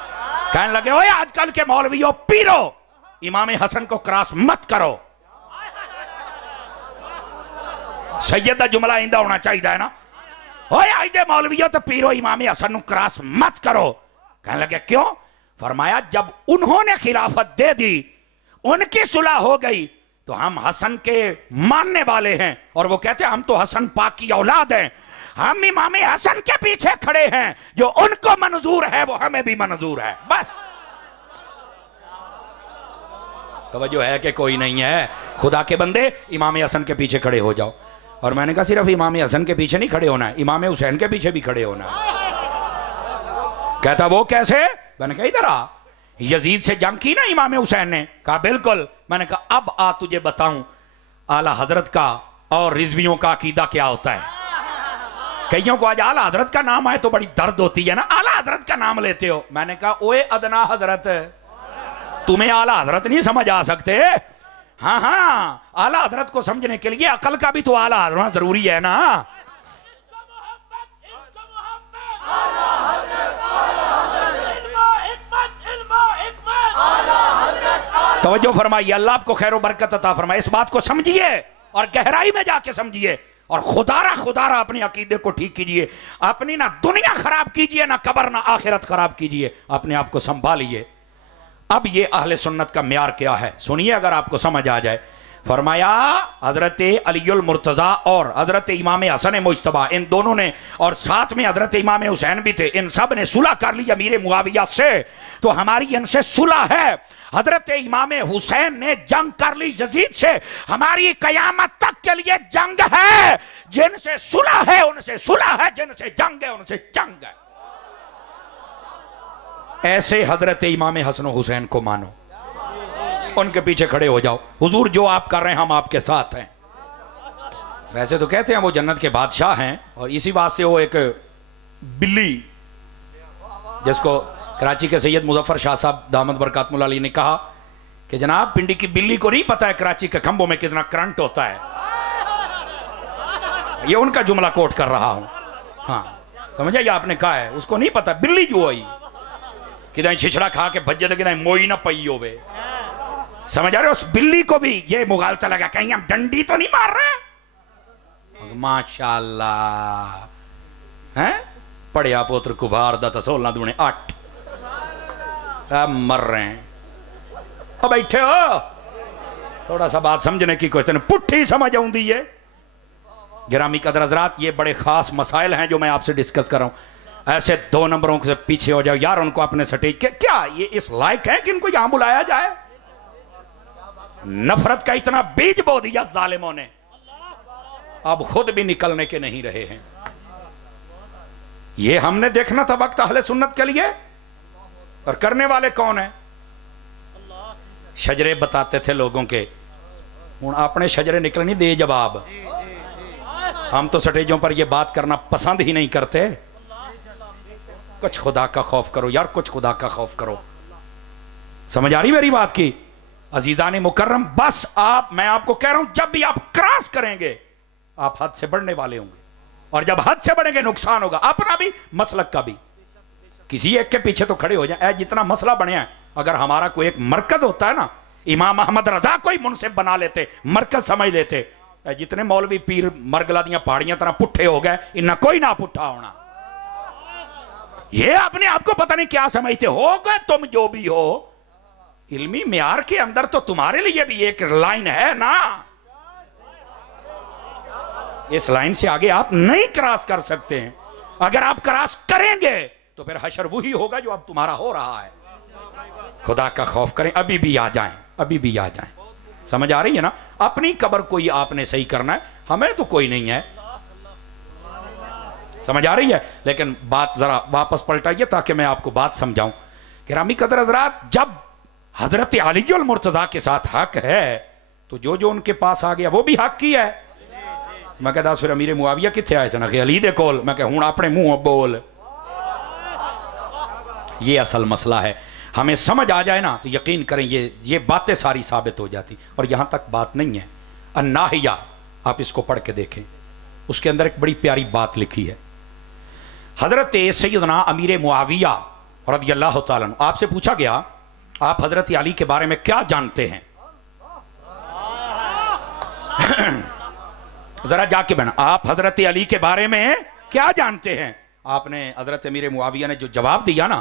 کہنے لگے اوے آج کل کے مولویوں پیرو امام حسن کو کراس مت کرو. سید دا جملہ آئندہ ہونا چاہیے ہے نا. اوے آج دے مولویوں تو پیرو امام حسن کو کراس مت کرو. کہنے لگے کیوں؟ فرمایا جب انہوں نے خلافت دے دی، ان کی صلح ہو گئی، تو ہم حسن کے ماننے والے ہیں، اور وہ کہتے ہیں ہم تو حسن پاک کی اولاد ہیں، ہم امام حسن کے پیچھے کھڑے ہیں، جو ان کو منظور ہے وہ ہمیں بھی منظور ہے۔ بس توجہ ہے کہ کوئی نہیں ہے؟ خدا کے بندے امام حسن کے پیچھے کھڑے ہو جاؤ۔ اور میں نے کہا صرف امام حسن کے پیچھے نہیں کھڑے ہونا ہے، امام حسین کے پیچھے بھی کھڑے ہونا ہے۔ کہتا وہ کیسے؟ میں نے کہا ادھر آ، یزید سے جنگ کی نا امام حسین نے؟ کہا بالکل۔ میں نے کہا اب آ تجھے بتاؤں اعلیٰ حضرت کا اور رضویوں کا عقیدہ کیا ہوتا ہے۔ کئیوں کو آج اعلیٰ حضرت کا نام آئے تو بڑی درد ہوتی ہے نا، اعلیٰ حضرت کا نام لیتے ہو۔ میں نے کہا اوے ادنا حضرت، تمہیں اعلیٰ حضرت نہیں سمجھ آ سکتے؟ ہاں ہاں، اعلیٰ حضرت کو سمجھنے کے لیے عقل کا بھی تو اعلیٰ حضرت ضروری ہے نا۔ توجہ فرمائیے، اللہ آپ کو خیر و برکت عطا فرمائے۔ اس بات کو سمجھیے اور گہرائی میں جا کے سمجھیے، اور خدا را اپنے عقیدے کو ٹھیک کیجئے، اپنی نہ دنیا خراب کیجئے، نہ قبر نہ آخرت خراب کیجئے، اپنے آپ کو سنبھالیے۔ اب یہ اہل سنت کا معیار کیا ہے سنیے اگر آپ کو سمجھ آ جائے۔ فرمایا حضرت علی المرتضیٰ اور حضرت امام حسن مجتبیٰ، ان دونوں نے، اور ساتھ میں حضرت امام حسین بھی تھے، ان سب نے صلح کر لی امیر معاویہ سے، تو ہماری ان سے صلح ہے۔ حضرت امام حسین نے جنگ کر لی یزید سے، ہماری قیامت تک کے لیے جنگ ہے۔ جن سے صلح ہے ان سے صلح ہے، جن سے جنگ ہے ان سے جنگ ہے۔ ایسے حضرت امام حسن و حسین کو مانو، ان کے پیچھے کھڑے ہو جاؤ، حضور جو آپ کر رہے ہیں ہم آپ کے ساتھ ہیں۔ ویسے تو کہتے ہیں وہ جنت کے بادشاہ ہیں، اور اسی واسطے وہ ایک بلی، جس کو کراچی کے سید مظفر شاہ صاحب دامت برکاتہ اللہ علیہ نے کہا کہ جناب پنڈی کی بلی کو نہیں پتا ہے کراچی کے کھمبوں میں کتنا کرنٹ ہوتا ہے، یہ ان کا جملہ کوٹ کر رہا ہوں۔ ہاں سمجھا، یہ آپ نے کہا ہے، اس کو نہیں پتا بلی جو ہوئی کدائیں چھچڑا کھا کے بھجے تو کدائیں موئی نہ پئی ہوئے، سمجھ آ رہے؟ اس بلی کو بھی یہ مغالطہ لگا کہیں ہم ڈنڈی تو نہیں مار رہے۔ ماشاءاللہ ہیں پڑیا پوتر کبھار دا تسولنا دونے 8 اب مر رہے ہیں۔ اب بیٹھے ہو تھوڑا سا بات سمجھنے کی کوئی پٹھی سمجھ آؤں دی ہے۔ گرامی قدر حضرات، یہ بڑے خاص مسائل ہیں جو میں آپ سے ڈسکس کر رہا ہوں۔ ایسے 2 نمبروں سے پیچھے ہو جاؤ یار، ان کو اپنے سٹیج کے کیا یہ اس لائق ہے کہ ان کو یہاں بلایا جائے؟ نفرت کا اتنا بیج بو دیا ظالموں نے، اب خود بھی نکلنے کے نہیں رہے ہیں۔ یہ ہم نے دیکھنا تھا وقت اہل سنت کے لیے، اور کرنے والے کون ہیں؟ شجرے بتاتے تھے لوگوں کے، ہوں اپنے شجرے نکلے نہیں دے جواب۔ ہم تو سٹیجوں پر یہ بات کرنا پسند ہی نہیں کرتے۔ کچھ خدا کا خوف کرو یار، کچھ خدا کا خوف کرو۔ سمجھ آ رہی میری بات کی عزیزان مکرم؟ بس میں آپ کو کہہ رہا ہوں، جب بھی آپ کراس کریں گے آپ حد سے بڑھنے والے ہوں گے، اور جب حد سے بڑھیں گے نقصان ہوگا اپنا بھی مسلک کا بھی۔ کسی ایک کے پیچھے تو کھڑے ہو جائیں، اے جتنا مسئلہ بنیا ہے، اگر ہمارا کوئی ایک مرکز ہوتا ہے نا، امام احمد رضا کوئی منصب بنا لیتے، مرکز سمجھ لیتے، اے جتنے مولوی پیر مرگلا دیاں پہاڑیاں طرح پٹھے ہو گئے، انہاں کوئی نہ پٹھا ہونا۔ یہ اپنے آپ کو پتہ نہیں کیا سمجھتے ہو گئے تم جو بھی ہو، علمی معیار کے اندر تو تمہارے لیے بھی ایک لائن ہے نا، اس لائن سے آگے آپ نہیں کراس کر سکتے ہیں۔ اگر آپ کراس کریں گے تو پھر حشر وہی ہوگا جو اب تمہارا ہو رہا ہے۔ خدا کا خوف کریں، ابھی بھی آ جائیں، ابھی بھی آ جائیں۔ سمجھ آ رہی ہے نا؟ اپنی قبر کوئی آپ نے صحیح کرنا ہے، ہمیں تو کوئی نہیں ہے۔ سمجھ آ رہی ہے؟ لیکن بات ذرا واپس پلٹائیے تاکہ میں آپ کو بات سمجھاؤں۔ گرامی قدر حضرات، جب حضرت علی المرتضیٰ کے ساتھ حق ہے تو جو جو ان کے پاس آ گیا وہ بھی حق کی ہے۔ میں کہتا پھر امیر معاویہ کتھے آئے سن؟ علی دے کول۔ میں کہ ہوں اپنے منہ بول۔ یہ اصل مسئلہ ہے، ہمیں سمجھ آ جائے نا تو یقین کریں یہ باتیں ساری ثابت ہو جاتی، اور یہاں تک بات نہیں ہے۔ الناہیہ آپ اس کو پڑھ کے دیکھیں، اس کے اندر ایک بڑی پیاری بات لکھی ہے۔ حضرت سیدنا امیر معاویہ رضی اللہ تعالیٰ عنہ، آپ سے پوچھا گیا آپ حضرت علی کے بارے میں کیا جانتے ہیں؟ ذرا جا کے بنا، آپ حضرت علی کے بارے میں کیا جانتے ہیں؟ آپ نے حضرت امیر معاویہ نے جو جواب دیا نا،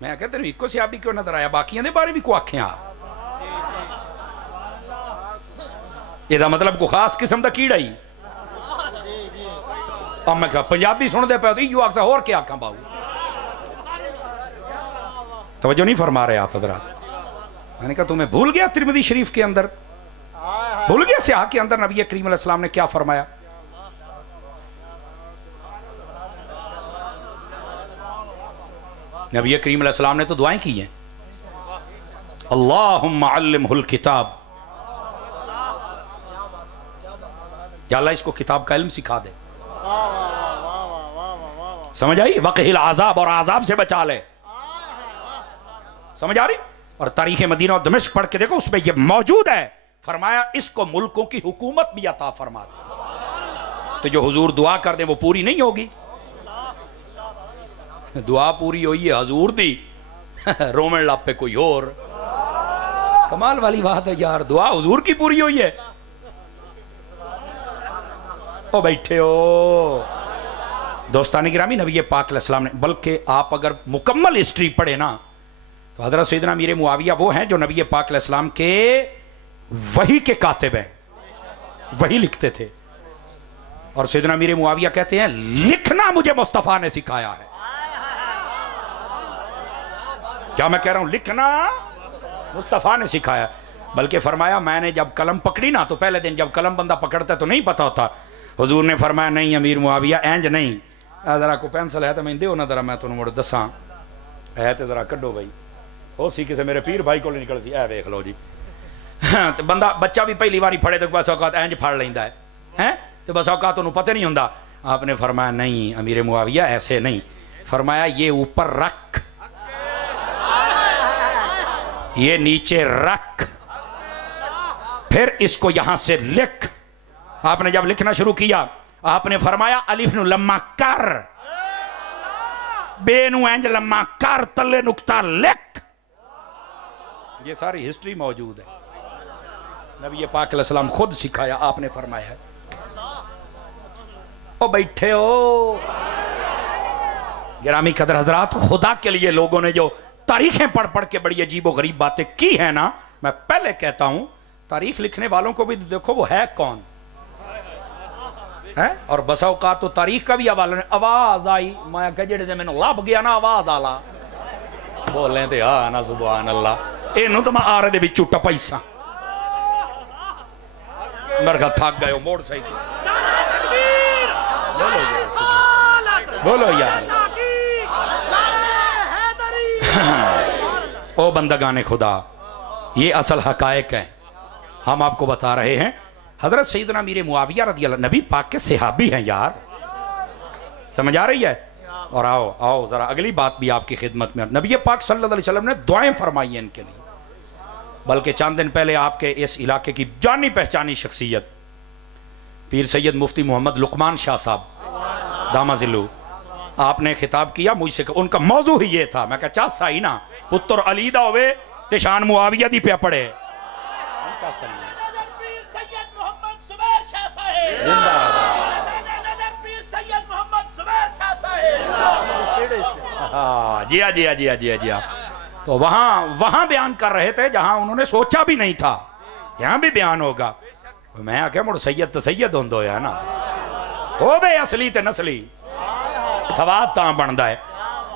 میں کہ تینوں ایک صحابی کیوں نظر آیا باقیاں دے بارے بھی کو آکھیاں یہ دا مطلب کو خاص قسم دا کیڑا ہی اب میں کہا پنجابی سن دے پہ تو یہ آکسا اور کیا آکھاں باؤ توجہ نہیں فرما رہے آپ حضرات میں نے کہا تمہیں بھول گیا ترمذی شریف کے اندر بھول گیا سیاح کے اندر نبی کریم علیہ السلام نے کیا فرمایا نبی کریم علیہ السلام نے تو دعائیں کی ہیں اللہم علمہ الکتاب یا اللہ اس کو کتاب کا علم سکھا دے سمجھ آئی وقہ العذاب اور عذاب سے بچا لے سمجھ آ رہی اور تاریخ مدینہ و دمشق پڑھ کے دیکھو اس میں یہ موجود ہے فرمایا اس کو ملکوں کی حکومت بھی عطا فرما دے تو جو حضور دعا کر دیں وہ پوری نہیں ہوگی دعا پوری ہوئی ہے حضور دی رومن لاپ پہ کوئی اور کمال والی بات ہے یار دعا حضور کی پوری ہوئی ہے او بیٹھے ہو دوستان گرامی نبی پاک علیہ السلام نے بلکہ آپ اگر مکمل ہسٹری پڑھے نا تو حضرت سیدنا امیر معاویہ وہ ہیں جو نبی پاک علیہ السلام کے وحی کے کاتب ہیں وحی لکھتے تھے اور سیدنا امیر معاویہ کہتے ہیں لکھنا مجھے مصطفیٰ نے سکھایا ہے کیا میں کہہ رہا ہوں لکھنا مصطفیٰ نے سکھایا بلکہ فرمایا میں نے جب قلم پکڑی نا تو پہلے دن جب قلم بندہ پکڑتا تو نہیں پتا ہوتا حضور نے فرمایا نہیں امیر معاویہ اینج نہیں ذرا کو پینسل ہے تو میں دیو نا ذرا میں تمہیں مڑ دساں ہے تو ذرا کڈو بھائی ہو سی کسے میرے پیر بھائی کو نکل سی اے ویکھ لو جی تو بندہ بچہ بھی پہلی باری پڑھے تو بس اوقات اینج پھڑ لیندا ہے تو بس اوقات انہوں پتہ نہیں ہوندا آپ نے فرمایا نہیں امیر معاویہ ایسے نہیں فرمایا یہ اوپر رکھ یہ نیچے رکھ پھر اس کو یہاں سے لکھ آپ نے جب لکھنا شروع کیا آپ نے فرمایا الف نو لما کر بے نو اینج لما کر تلے نکتہ لکھ یہ ساری ہسٹری موجود ہے نبی پاک علیہ السلام خود سکھایا آپ نے فرمایا ہے او بیٹھے ہو گرامی قدر حضرات خدا کے لیے لوگوں نے جو تاریخیں پڑھ کے بڑی عجیب و غریب باتیں کی ہیں نا میں پہلے کہتا ہوں تاریخ لکھنے والوں کو بھی دیکھو وہ ہے کون ہے اور بسا اوقات تو تاریخ کا بھی حوالہ آواز آئی میں کہ جڑے میں لب گیا نا آواز آلا بولیں تے ہاں نا سبحان اللہ اینوں تو میں آ رہے دے بھی چوٹا پیسہ میرے کھا تھک گئے ہو موڑ صحیح بولو یار او بندگان خدا یہ اصل حقائق ہیں ہم آپ کو بتا رہے ہیں حضرت سیدنا امیر معاویہ رضی اللہ نبی پاک کے صحابی ہیں یار سمجھ آ رہی ہے اور آؤ ذرا اگلی بات بھی آپ کی خدمت میں نبی پاک صلی اللہ علیہ وسلم نے دعائیں فرمائی ہیں ان کے لیے بلکہ چند دن پہلے آپ کے اس علاقے کی جانی پہچانی شخصیت پیر سید مفتی محمد لقمان شاہ صاحب دامہ ذلو آپ نے خطاب کیا مجھ سے ان کا موضوع ہی یہ تھا میں کہا چاہ سائی نا پتر علی دا ہوئے تے شان معاویہ دی پہ پڑے جی تو وہاں بیان کر رہے تھے جہاں انہوں نے سوچا بھی نہیں تھا یہاں بھی بیان ہوگا میں آکے مڑ سید تو سید ہوندو ہے نا ہو بے اصلی تے نسلی سواد تاں بندا ہے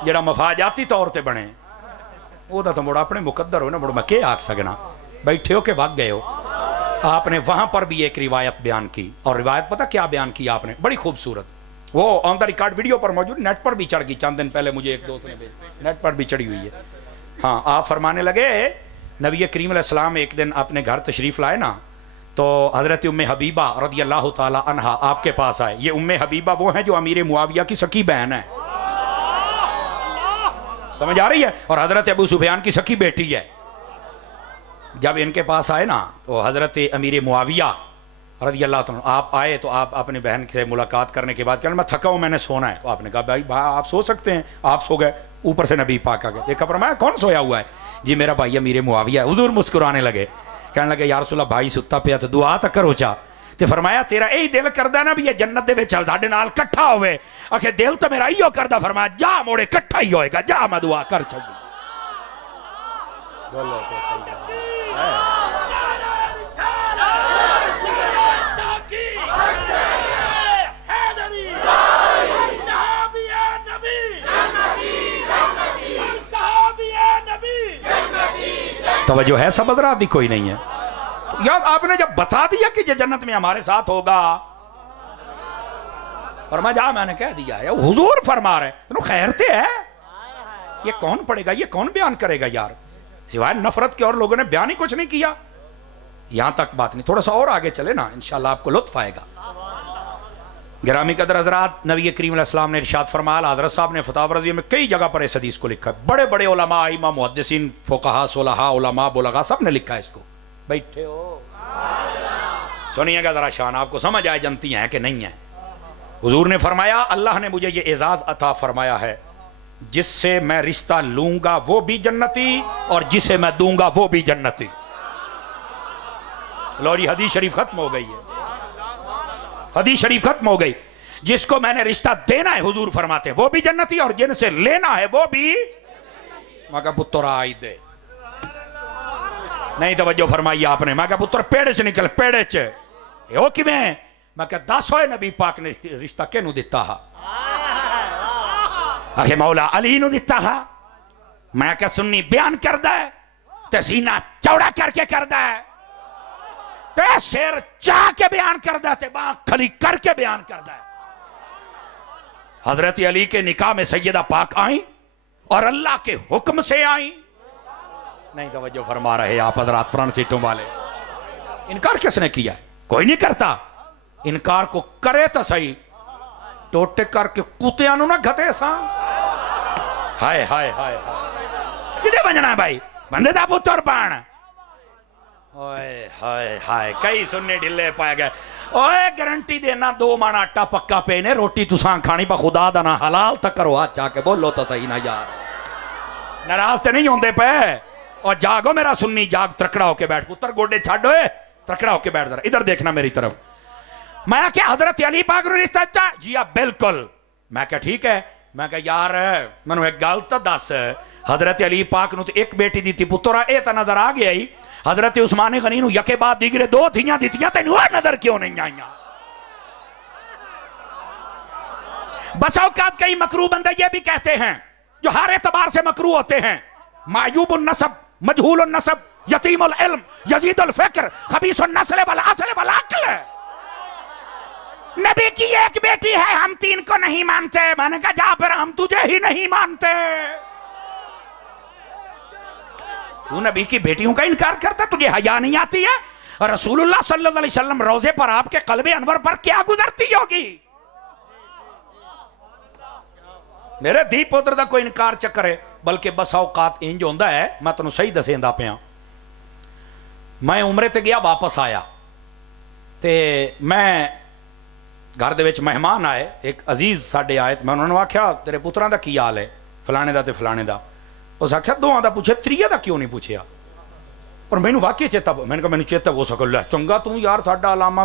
جڑا مفاجاتی طور تے بنے وہ تو مڑا اپنے مقدر ہو نا مڑا میں کیا آکھ سکنا بیٹھے ہو کہ بھاگ گئے ہو آپ نے وہاں پر بھی ایک روایت بیان کی اور روایت پتہ کیا بیان کی آپ نے بڑی خوبصورت وہ آن دا ریکارڈ ویڈیو پر موجود نیٹ پر بھی چڑھ گئی چند دن پہلے مجھے ایک دوست نے نیٹ پر بھی چڑھی ہوئی ہے ہاں آپ فرمانے لگے نبی کریم علیہ السلام ایک دن اپنے گھر تشریف لائے نا تو حضرت ام حبیبہ رضی اللہ تعالی عنہا آپ کے پاس آئے یہ ام حبیبہ وہ ہیں جو امیر معاویہ کی سکی بہن ہے سمجھ آ رہی ہے اور حضرت ابو سفیان کی سکی بیٹی ہے جب ان کے پاس آئے نا تو حضرت امیر معاویہ رضی اللہ تعالیٰ آپ آئے تو آپ اپنے بہن سے ملاقات کرنے کے بعد کہا میں تھکا ہوں میں نے سونا ہے تو آپ نے کہا بھائی آپ سو سکتے ہیں آپ سو گئے اوپر سے نبی پاک آ گئے دیکھا فرمایا کون سویا ہوا ہے جی میرا بھائی امیر معاویہ ہے حضور مسکرانے لگے کہنے لگے یا رسول اللہ بھائی ستا پیا تو دعا تک کرو چا تے فرمایا تیرا یہی دل کردا نا بھی یہ جنت دے وچ ساڈے نال کٹھا ہوئے آکھے دل تو میرا ایو کردا فرمایا جا موڑے کٹھا ہی ہوئے گا جا میں دعا کر چل بولو تو صحیح ہے۔ توجہ ہے سب حضرات دی؟ کوئی نہیں ہے یار؟ آپ نے جب بتا دیا کہ یہ جنت میں ہمارے ساتھ ہوگا، فرما جا میں نے کہہ دیا ہے، حضور فرما رہے تو خیرتے ہے، یہ کون پڑھے گا، یہ کون بیان کرے گا یار، سوائے نفرت کے اور لوگوں نے بیان ہی کچھ نہیں کیا۔ یہاں تک بات نہیں، تھوڑا سا اور آگے چلے نا، انشاءاللہ آپ کو لطف آئے گا۔ گرامی قدر حضرات، نبی کریم علیہ السلام نے ارشاد فرمایا، حضرت صاحب نے فتاوی رضویہ میں کئی جگہ پر اس حدیث کو لکھا ہے، بڑے بڑے علماء، ائمہ، محدثین، فقہاء، صلحاء، علماء، بلغاء، سب نے لکھا ہے اس کو۔ بیٹھے ہو سنیے گا ذرا شان، آپ کو سمجھ آئے جنتی ہیں کہ نہیں ہیں۔ حضور نے فرمایا، اللہ نے مجھے یہ اعزاز عطا فرمایا ہے، جس سے میں رشتہ لوں گا وہ بھی جنتی، اور جسے میں دوں گا وہ بھی جنتی۔ لو جی، حدیث شریف ختم ہو گئی ہے، حدیث شریف ختم ہو گئی۔ جس کو میں نے رشتہ دینا ہے، حضور فرماتے ہیں، وہ بھی جنتی، اور جن سے لینا ہے وہ بھی۔ میں کہا پتر آئی دے، نہیں توجہ فرمائی آپ نے۔ میں کہا پتر پیڑے چ نکل، پیڑے چ وہ کیویں؟ میں کہا دس ہوئے نبی پاک نے رشتہ کینوں دیتا ہا؟ آخے مولا علی نو دیتا ہا۔ میں کہا سنی بیان کردہ ہے تے سینہ چوڑا کر کے کردہ ہے تے سیر چاہ کے بیان کردہ ہے تے باں کھلی کر کے بیان کردہ ہے۔ حضرت علی کے نکاح میں سیدہ پاک آئیں اور اللہ کے حکم سے آئیں۔ نہیں توجہ فرما رہے آپ حضرات فرانس سیٹوں والے۔ انکار کس نے کیا ہے؟ کوئی نہیں کرتا۔ انکار کو کرے تو صحیح، ٹوٹے کر کے کتیاں نو نہ گھتے ساں۔ ہائے ہائے ہائے کدے بننا ہے بھائی؟ بندے دا پتر بان۔ ہائے ہائے ہائے کئی سننے ڈھلے پائے گئے۔ اوے گارنٹی دینا 2 من آٹا پکا پینے، روٹی تساں کھانی پا خدا دا نا حلال تک کرو، ہاتھ چاہ کے بولو تو صحیح نہ یار، ناراض تے نہیں ہوندے پے؟ اور جاگو میرا سنی، جاگ، ترکڑا ہو کے بیٹھ پتر، گوڑے چھاڑ ہوئے، ترکڑا ہو کے بیٹھ ذرا، ادھر دیکھنا میری طرف۔ میں کیا حضرت علی پاک رو رشتہ چاہ؟ جی آپ بالکل۔ میں کہا ٹھیک ہے۔ میں کہا یار میں نے ایک گل تو دس، حضرت علی پاک نو تو ایک بیٹی دیتی پترا، اے تا نظر آ گیا ہی، حضرت عثمان غنی نو یکے بعد دیگرے 2 دھیاں دیتیاں، تینوں نظر کیوں نہیں آئیاں؟ بس اوقات کئی مکروہ بندے یہ بھی کہتے ہیں جو ہر اعتبار سے مکروہ ہوتے ہیں، معیوب النسب، مجہول النسب، یتیم العلم، یزید الفکر، خبیث النسل والعسل والعقل۔ نبی کی ایک بیٹی ہے، ہم 3 کو نہیں مانتے۔ میں نے کہا جا پھر ہم تجھے ہی نہیں مانتے۔ تو نبی کی بیٹیوں کا انکار کرتا، تجھے حیا نہیں آتی ہے؟ رسول اللہ صلی اللہ علیہ وسلم روزے پر آپ کے قلب انور پر کیا گزرتی ہوگی؟ میرے دھی پتر دا کوئی انکار چکرے، بلکہ بس اوقات انج ہوندا ہے، میں تنوں صحیح دسیندا پیاں۔ میں عمرے تے گیا، واپس آیا تے میں گھر دے وچ مہمان آئے، ایک عزیز ساڈے آئے، میں انہوں نے آکھیا تیرے پتراں دا کی حال ہے، فلانے دا تے فلانے دا۔ اس آکھیا 2 دا پوچھے، 3 دا کیوں نہیں پوچھیا؟ اور میں نے واقعی چیتا، میں نے کہا میں نے چیتا ہو سکا، لے چنگا تو یار ساڈا علامہ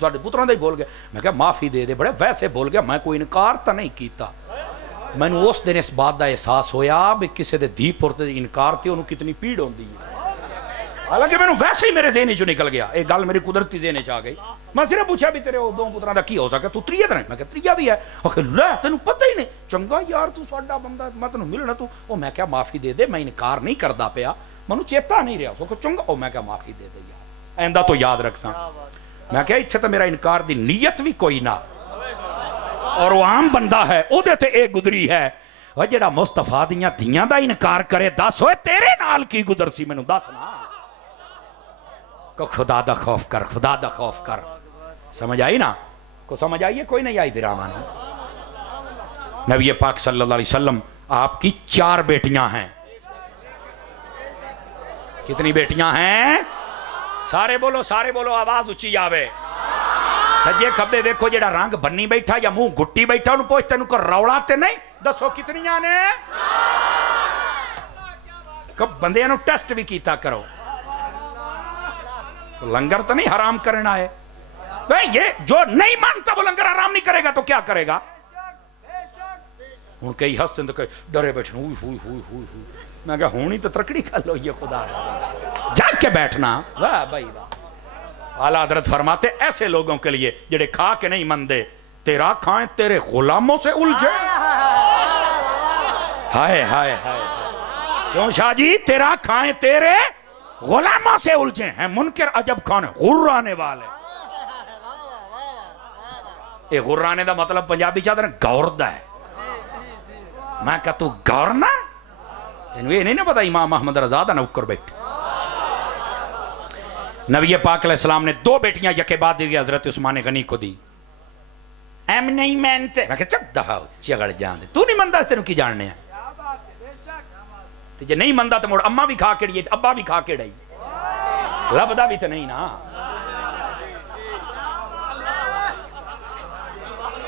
ساڈے پتراں دا ہی بول گیا۔ میں کہا معافی دے دے، بڑے ویسے بول گیا، میں کوئی انکار تا نہیں کیتا۔ میں نے اس دن اس بات دا احساس ہویا بھی کسی دے دھی پتر دے انکار تے انہوں کتنی پیڑ ہوندی ہے۔ حالانکہ میں نے ویسے ہی میرے ذہن چ نکل گیا، ایک گل میری قدرتی ذہن چ آ گئی۔ میں صرف پوچھا بھی تیرے 2 پتراں دا کی ہو سکا، تو 3 دا نہیں؟ میں کہا 3 بھی ہے۔ آخر لے تینوں پتہ ہی نہیں، چنگا یار تو ساڈا بندہ، میں تینوں ملنا تو۔ او میں کہا معافی دے دے، میں انکار نہیں کردا پیا، مینوں چیتا نہیں رہا۔ سو چنگا، او میں کہا معافی دے دے یار، آئندہ تو یاد رکھساں۔ میں کہا اتھے تو میرا انکار دی نیت بھی کوئی نہ، اور وہ عام بندہ ہے، او دے تے اے گزری ہے۔ وہ جڑا مصطفیٰ دیاں دھیاں دا انکار کرے، دس ہوئے تیرے نال کی گزر سی، مینوں دس نا۔ کو خدا دا خوف کر، خدا دا خوف کر۔ سمجھ آئی نا؟ کو سمجھ آئیے؟ کوئی نہیں آئی برامان؟ نبی پاک صلی اللہ علیہ وسلم آپ کی 4 بیٹیاں ہیں۔ کتنی بیٹیاں ہیں؟ سارے بولو، آواز اچھی آوے۔ سجے کھبے دیکھو، جیڑا رنگ بنی بیٹھا یا منہ گھٹی بیٹھا، انہوں پوچھتے انہوں کو روڑا تے نہیں؟ دسو کتنیاں نے؟ کب بندے انہوں ٹیسٹ بھی کیتا کرو، لنگر تو نہیں حرام کرنا ہے۔ یہ جو نہیں مانتا وہ لنگر حرام نہیں کرے گا تو کیا کرے گا؟ ہوں کئی ہستے تو کئی ڈرے بیٹھے ہوئی ہوئی ہوئی ہوئی ہوئی میں کہا ہونی تو ترکڑی کر لو یہ خدا جاگ کے بیٹھنا واہ بھائی واہ اعلیٰ حضرت فرماتے ایسے لوگوں کے لیے جڑے کھا کے نہیں مندے تیرا کھائیں تیرے غلاموں سے الجھے ہائے ہائے ہائے کیوں شاہ جی تیرا کھائیں تیرے غلاموں سے الجھے ہیں منکر عجب کھانے غرانے والے اے غرانے دا مطلب پنجابی چاہتے ہیں گوردا ہے میں کہا تو گورنا تینوں یہ نہیں نا پتا امام محمد رضا دا نوکر بیٹھ نبی پاک علیہ السلام نے 2 بیٹیاں یکے بعد دی حضرت عثمان غنی کو دی ایم نہیں مانتے میں کہا چک دہاؤ چگڑ جان دے تو نہیں مندہ اس تینوں کی جاننے ہیں جے نہیں مندہ تو موڑ اماں بھی کھا کے ڈیے ابا بھی کھا کے ڈائی لبدہ بھی تو نہیں نا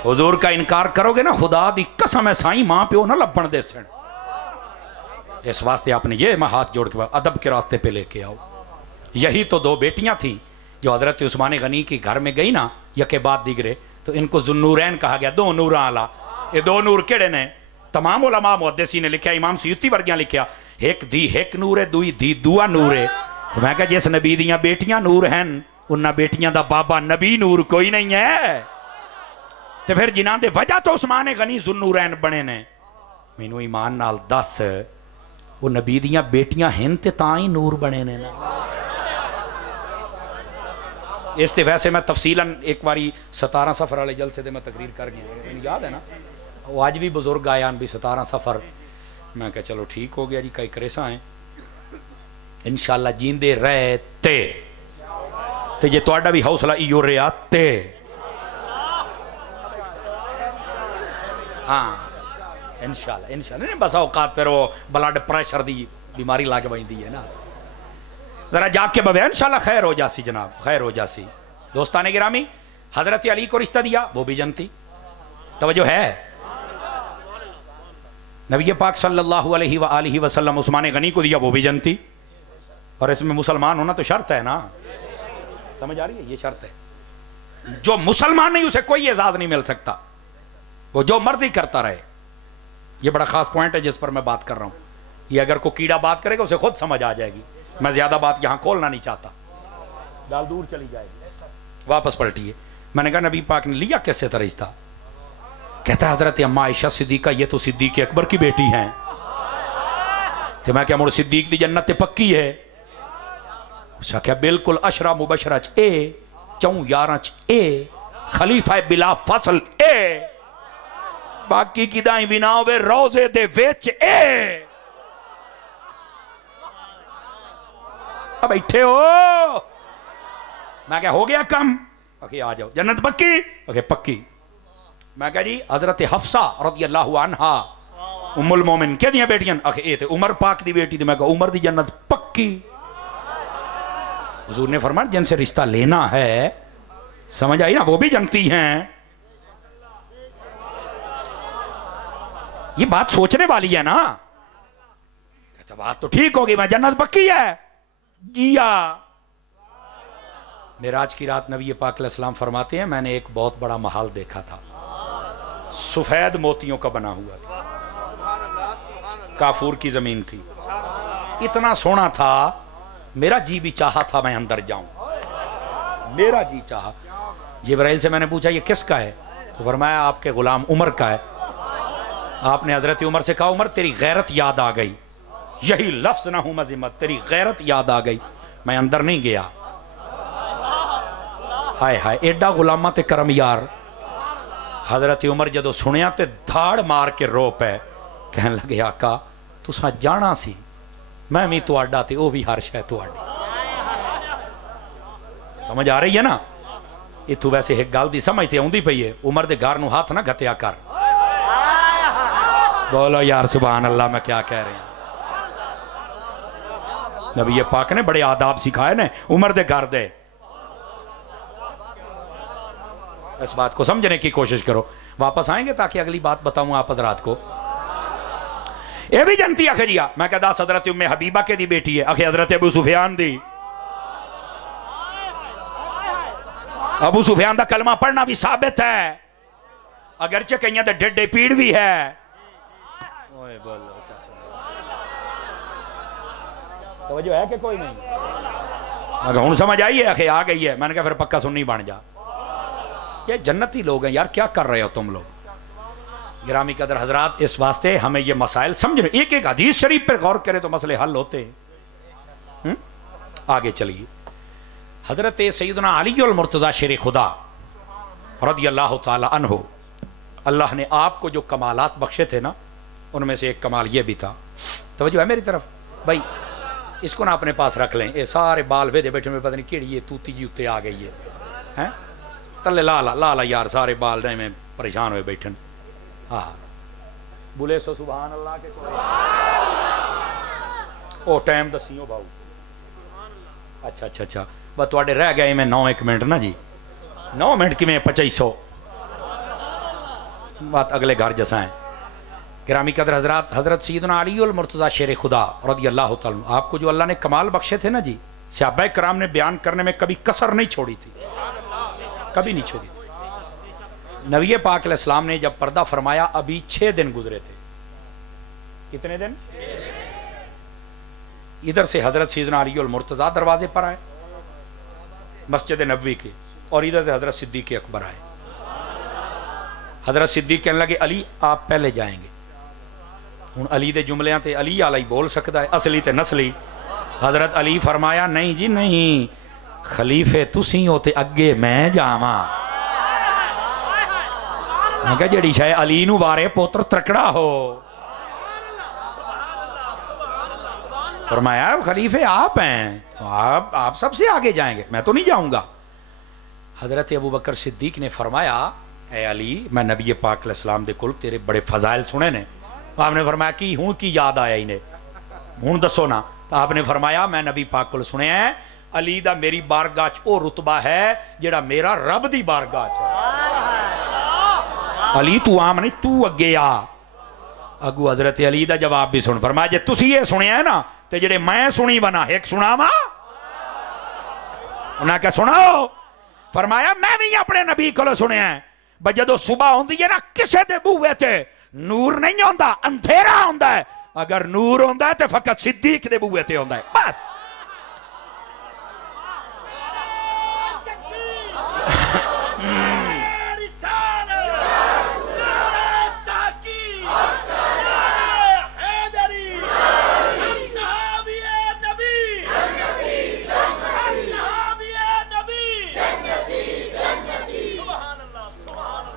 حضور کا انکار کرو گے نا خدا دی قسم ہے سائیں ماں پیو نہ لبن دے سن اس واسطے آپ نے یہ میں ہاتھ جوڑ کے ادب کے راستے پہ لے کے آؤ یہی تو 2 بیٹیاں تھیں جو حضرت عثمان غنی کی گھر میں گئی نا یکے بعد دیگرے تو ان کو ذوالنورین کہا گیا 2 نوراں والا یہ 2 نور کیڑے نے تمام علماء محدثین نے لکھیا امام سیوطی ورگیاں لکھیا ایک دی ایک نور ہے دوئی دی دوا نور ہے تو میں کہا جس نبی دیاں بیٹیاں نور ہیں انہاں بیٹیاں دا بابا نبی نور کوئی نہیں ہے تو پھر جنہاں دے وجہ تو عثمان غنی ذوالنورین بنے نے مینوں ایمان نال دس وہ نبی دیاں بیٹیاں ہیں تے تاں ہی نور بنے نے نا اس تے ویسے میں تفصیلاً ایک باری 17 سفر والے جلسے دے میں تقریر کر گیا مجھے یاد ہے نا وہ آج بھی بزرگ آیا بھی 17 سفر میں کہا چلو ٹھیک ہو گیا جی کئی کریسا ہیں انشاءاللہ جیندے رہتے تے جے توڑا بھی حوصلہ ایو ریاتے ہاں انشاءاللہ نہیں بس اوقات پھر وہ بلڈ پریشر دی بیماری لا کے بہن دی ہے نا ذرا جاگ کے بوے انشاءاللہ خیر ہو جاسی جناب خیر ہو جاسی دوستان گرامی حضرت علی کو رشتہ دیا وہ بھی جنتی توجہ ہے نبی پاک صلی اللہ علیہ وآلہ وسلم عثمان غنی کو دیا وہ بھی جنتی اور اس میں مسلمان ہونا تو شرط ہے نا سمجھ آ رہی ہے یہ شرط ہے جو مسلمان نہیں اسے کوئی اعزاز نہیں مل سکتا وہ جو مرضی کرتا رہے یہ بڑا خاص پوائنٹ ہے جس پر میں بات کر رہا ہوں یہ اگر کوئی کیڑا بات کرے گا اسے خود سمجھ آ جائے گی میں زیادہ بات یہاں کھولنا نہیں چاہتا دال دور چلی جائے گی واپس پلٹیے میں نے کہا نبی پاک نے لیا کیسے طرح رشتہ کہتا ہے حضرت اما عائشہ صدیقہ یہ تو صدیق اکبر کی بیٹی ہیں تو میں کہا مڑ صدیق دی جنت تے پکی ہے اسا کہا بالکل اشرا مبشرہ چ اے چون یاراں چ اے خلیفہ بلا فصل اے باقی کی دائیں بناؤ بے روزے دے ویچ اے اب بیٹھے ہو میں کہا ہو گیا کم اوکے آ جاؤ جنت پکی اوکے پکی میں کہا جی حضرت حفصہ رضی اللہ عنہا ام المومن کیا دیا بیٹیاں اوکے اے تے عمر پاک دی بیٹی تھی میں کہا عمر دی جنت پکی حضور نے فرمایا جن سے رشتہ لینا ہے سمجھ آئی نا وہ بھی جنتی ہیں یہ بات سوچنے والی ہے نا بات تو ٹھیک ہوگی میں جنت پکی ہے جیا معراج کی رات نبی پاک علیہ السلام فرماتے ہیں میں نے ایک بہت بڑا محل دیکھا تھا سفید موتیوں کا بنا ہوا تھا کافور کی زمین تھی اتنا سونا تھا میرا جی بھی چاہا تھا میں اندر جاؤں میرا جی چاہا جبرائیل سے میں نے پوچھا یہ کس کا ہے تو فرمایا آپ کے غلام عمر کا ہے آپ نے حضرت عمر سے کہا عمر تیری غیرت یاد آ گئی یہی لفظ نہ ہوں مذمت تیری غیرت یاد آ گئی میں اندر نہیں گیا ہائے ہائے ایڈا غلامہ تے کرم یار حضرت عمر جدو سنیا تے دھاڑ مار کے رو پے کہنے لگے آقا تساں جانا سی میں بھی تواڈا تے او بھی ہر شے تواڈی سمجھ آ رہی ہے نا یہ تو ویسے ایک گل دی سمجھ تے اوندی پئی ہے عمر دے گھر نو ہاتھ نہ گھتیا کر بولو یار سبحان اللہ میں کیا کہہ رہے ہیں نبی پاک نے بڑے آداب سکھائے نے عمر دے گھر دے اس بات کو سمجھنے کی کوشش کرو واپس آئیں گے تاکہ اگلی بات بتاؤں آپ حضرات کو اے بھی جنتی اخریا میں کہتا حضرت ام حبیبہ کے دی بیٹی ہے اخی حضرت ابو سفیان دی ابو سفیان دا کلمہ پڑھنا بھی ثابت ہے اگرچہ کہیں دے ڈھڈے پیڑ بھی ہے اوئے بولو توجہ ہے کہ کوئی نہیں؟ میں کہا ہوں سمجھ آئی ہے آ گئی ہے. میں نے کہا پھر پکا سنی بن جا. یہ جنتی لوگ ہیں یار, کیا کر رہے ہو تم لوگ؟ گرامی قدر حضرات, اس واسطے ہمیں یہ مسائل سمجھنے, ایک ایک حدیث شریف پر غور کرے تو مسئلے حل ہوتے ہیں. آگے چلیے. حضرت سیدنا علی المرتضی شیر خدا رضی اللہ تعالی عنہ, اللہ نے آپ کو جو کمالات بخشے تھے نا, ان میں سے ایک کمال یہ بھی تھا. توجہ ہے میری طرف بھائی؟ اس کو نا اپنے پاس رکھ لیں. یہ سارے بال ویدے بیٹھے میں پتہ نہیں کیڑی یہ توتی جی اتنے آ گئی ہے تلے لا یار, سارے بال رہے میں پریشان ہوئے بیٹھن. ہاں بولے سو سبحان اللہ کے او ٹائم دسیو بھاؤ. اچھا بس تواڈے رہ گئے میں 9 منٹ نا جی, 9 منٹ کی میں 2500 بات اگلے گھر جیسا ہے. گرامی قدر حضرات, حضرت سیدنا علی المرتضی شیر خدا رضی اللہ تعالیٰ, آپ کو جو اللہ نے کمال بخشے تھے نا جی, صحابہ کرام نے بیان کرنے میں کبھی کسر نہیں چھوڑی تھی, کبھی نہیں چھوڑی تھی. نبی پاک علیہ السلام نے جب پردہ فرمایا ابھی 6 دن گزرے تھے. کتنے دن؟ ادھر سے حضرت سیدنا علی المرتضی دروازے پر آئے مسجد نبوی کے, اور ادھر سے حضرت صدیق اکبر آئے. حضرت صدیق کہنے لگے علی آپ پہلے جائیں گے. ہوں علی دے جملیاں تے علی علی بول سکتا ہے, اصلی تے نسلی. حضرت علی فرمایا نہیں جی نہیں, خلیفے تسی ہو تے اگے میں جاواں. میں کہا جڑی شاید علی نو بارے پوتر ترکڑا ہو. فرمایا خلیفے آپ ہیں, آپ سب سے آگے جائیں گے, میں تو نہیں جاؤں گا. حضرت ابو بکر صدیق نے فرمایا اے علی, میں نبی پاک علیہ السلام دے کل تیرے بڑے فضائل سنے نے. آپ نے فرمایا کی ہوں کی یاد آیا انہیں, ہوں دسو نا. تو آپ نے فرمایا میں نبی پاک کو سنے ہیں علی دا میری بارگاہ چ او رتبہ ہے جڑا میرا رب دی بارگاہ چ ہے. علی تو عام نہیں, تو اگے آ. اگو حضرت علی دا جواب بھی سن. فرمایا جے تسی یہ سنیا ہے نا تے جڑے میں سنی بنا ایک سناواں. انہاں کیا سناؤ؟ فرمایا میں بھی اپنے نبی کو سنیا ہے بھئی جدو صبح ہوندی ہے نا کسے دے بوئے تے نور نہیں ہوندا, اندھیرا ہوندا ہے. اگر نور ہوندا ہے تے فقط صدیق دے بوئے تے ہوندا ہے بس.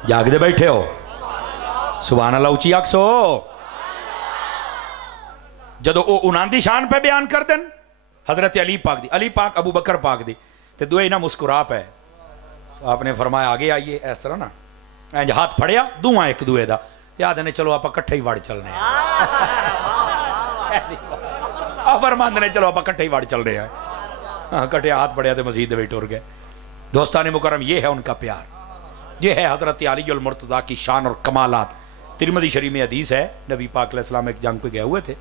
جاگ دے بیٹھے ہو سبحان اللہ اچھی آکسو. جدو او انہاں دی شان پہ بیان کر دن حضرت علی پاک دی, علی پاک ابو بکر پاک دی, تے دوئے نہ مسکرا پہ. آپ نے فرمایا آگے آئیے اس طرح نا, اینج ہاتھ پھڑیا دوہاں ایک دوئے دا, تے آدھے نے چلو آپ کٹھے ہی وڑ چلنے ہیں. آپ فرماندے نے چلو آپ کٹھے ہی وڑ چل رہے ہیں. کٹھے ہاتھ پڑیا تے مسجد دے بیٹھ ٹر گئے. دوستان مکرم یہ ہے ان کا پیار, یہ ہے حضرت علی المرتضی کی شان اور کمالات. ترمذی شریف میں حدیث ہے, نبی پاک علیہ السلام ایک جنگ پہ گئے ہوئے تھے.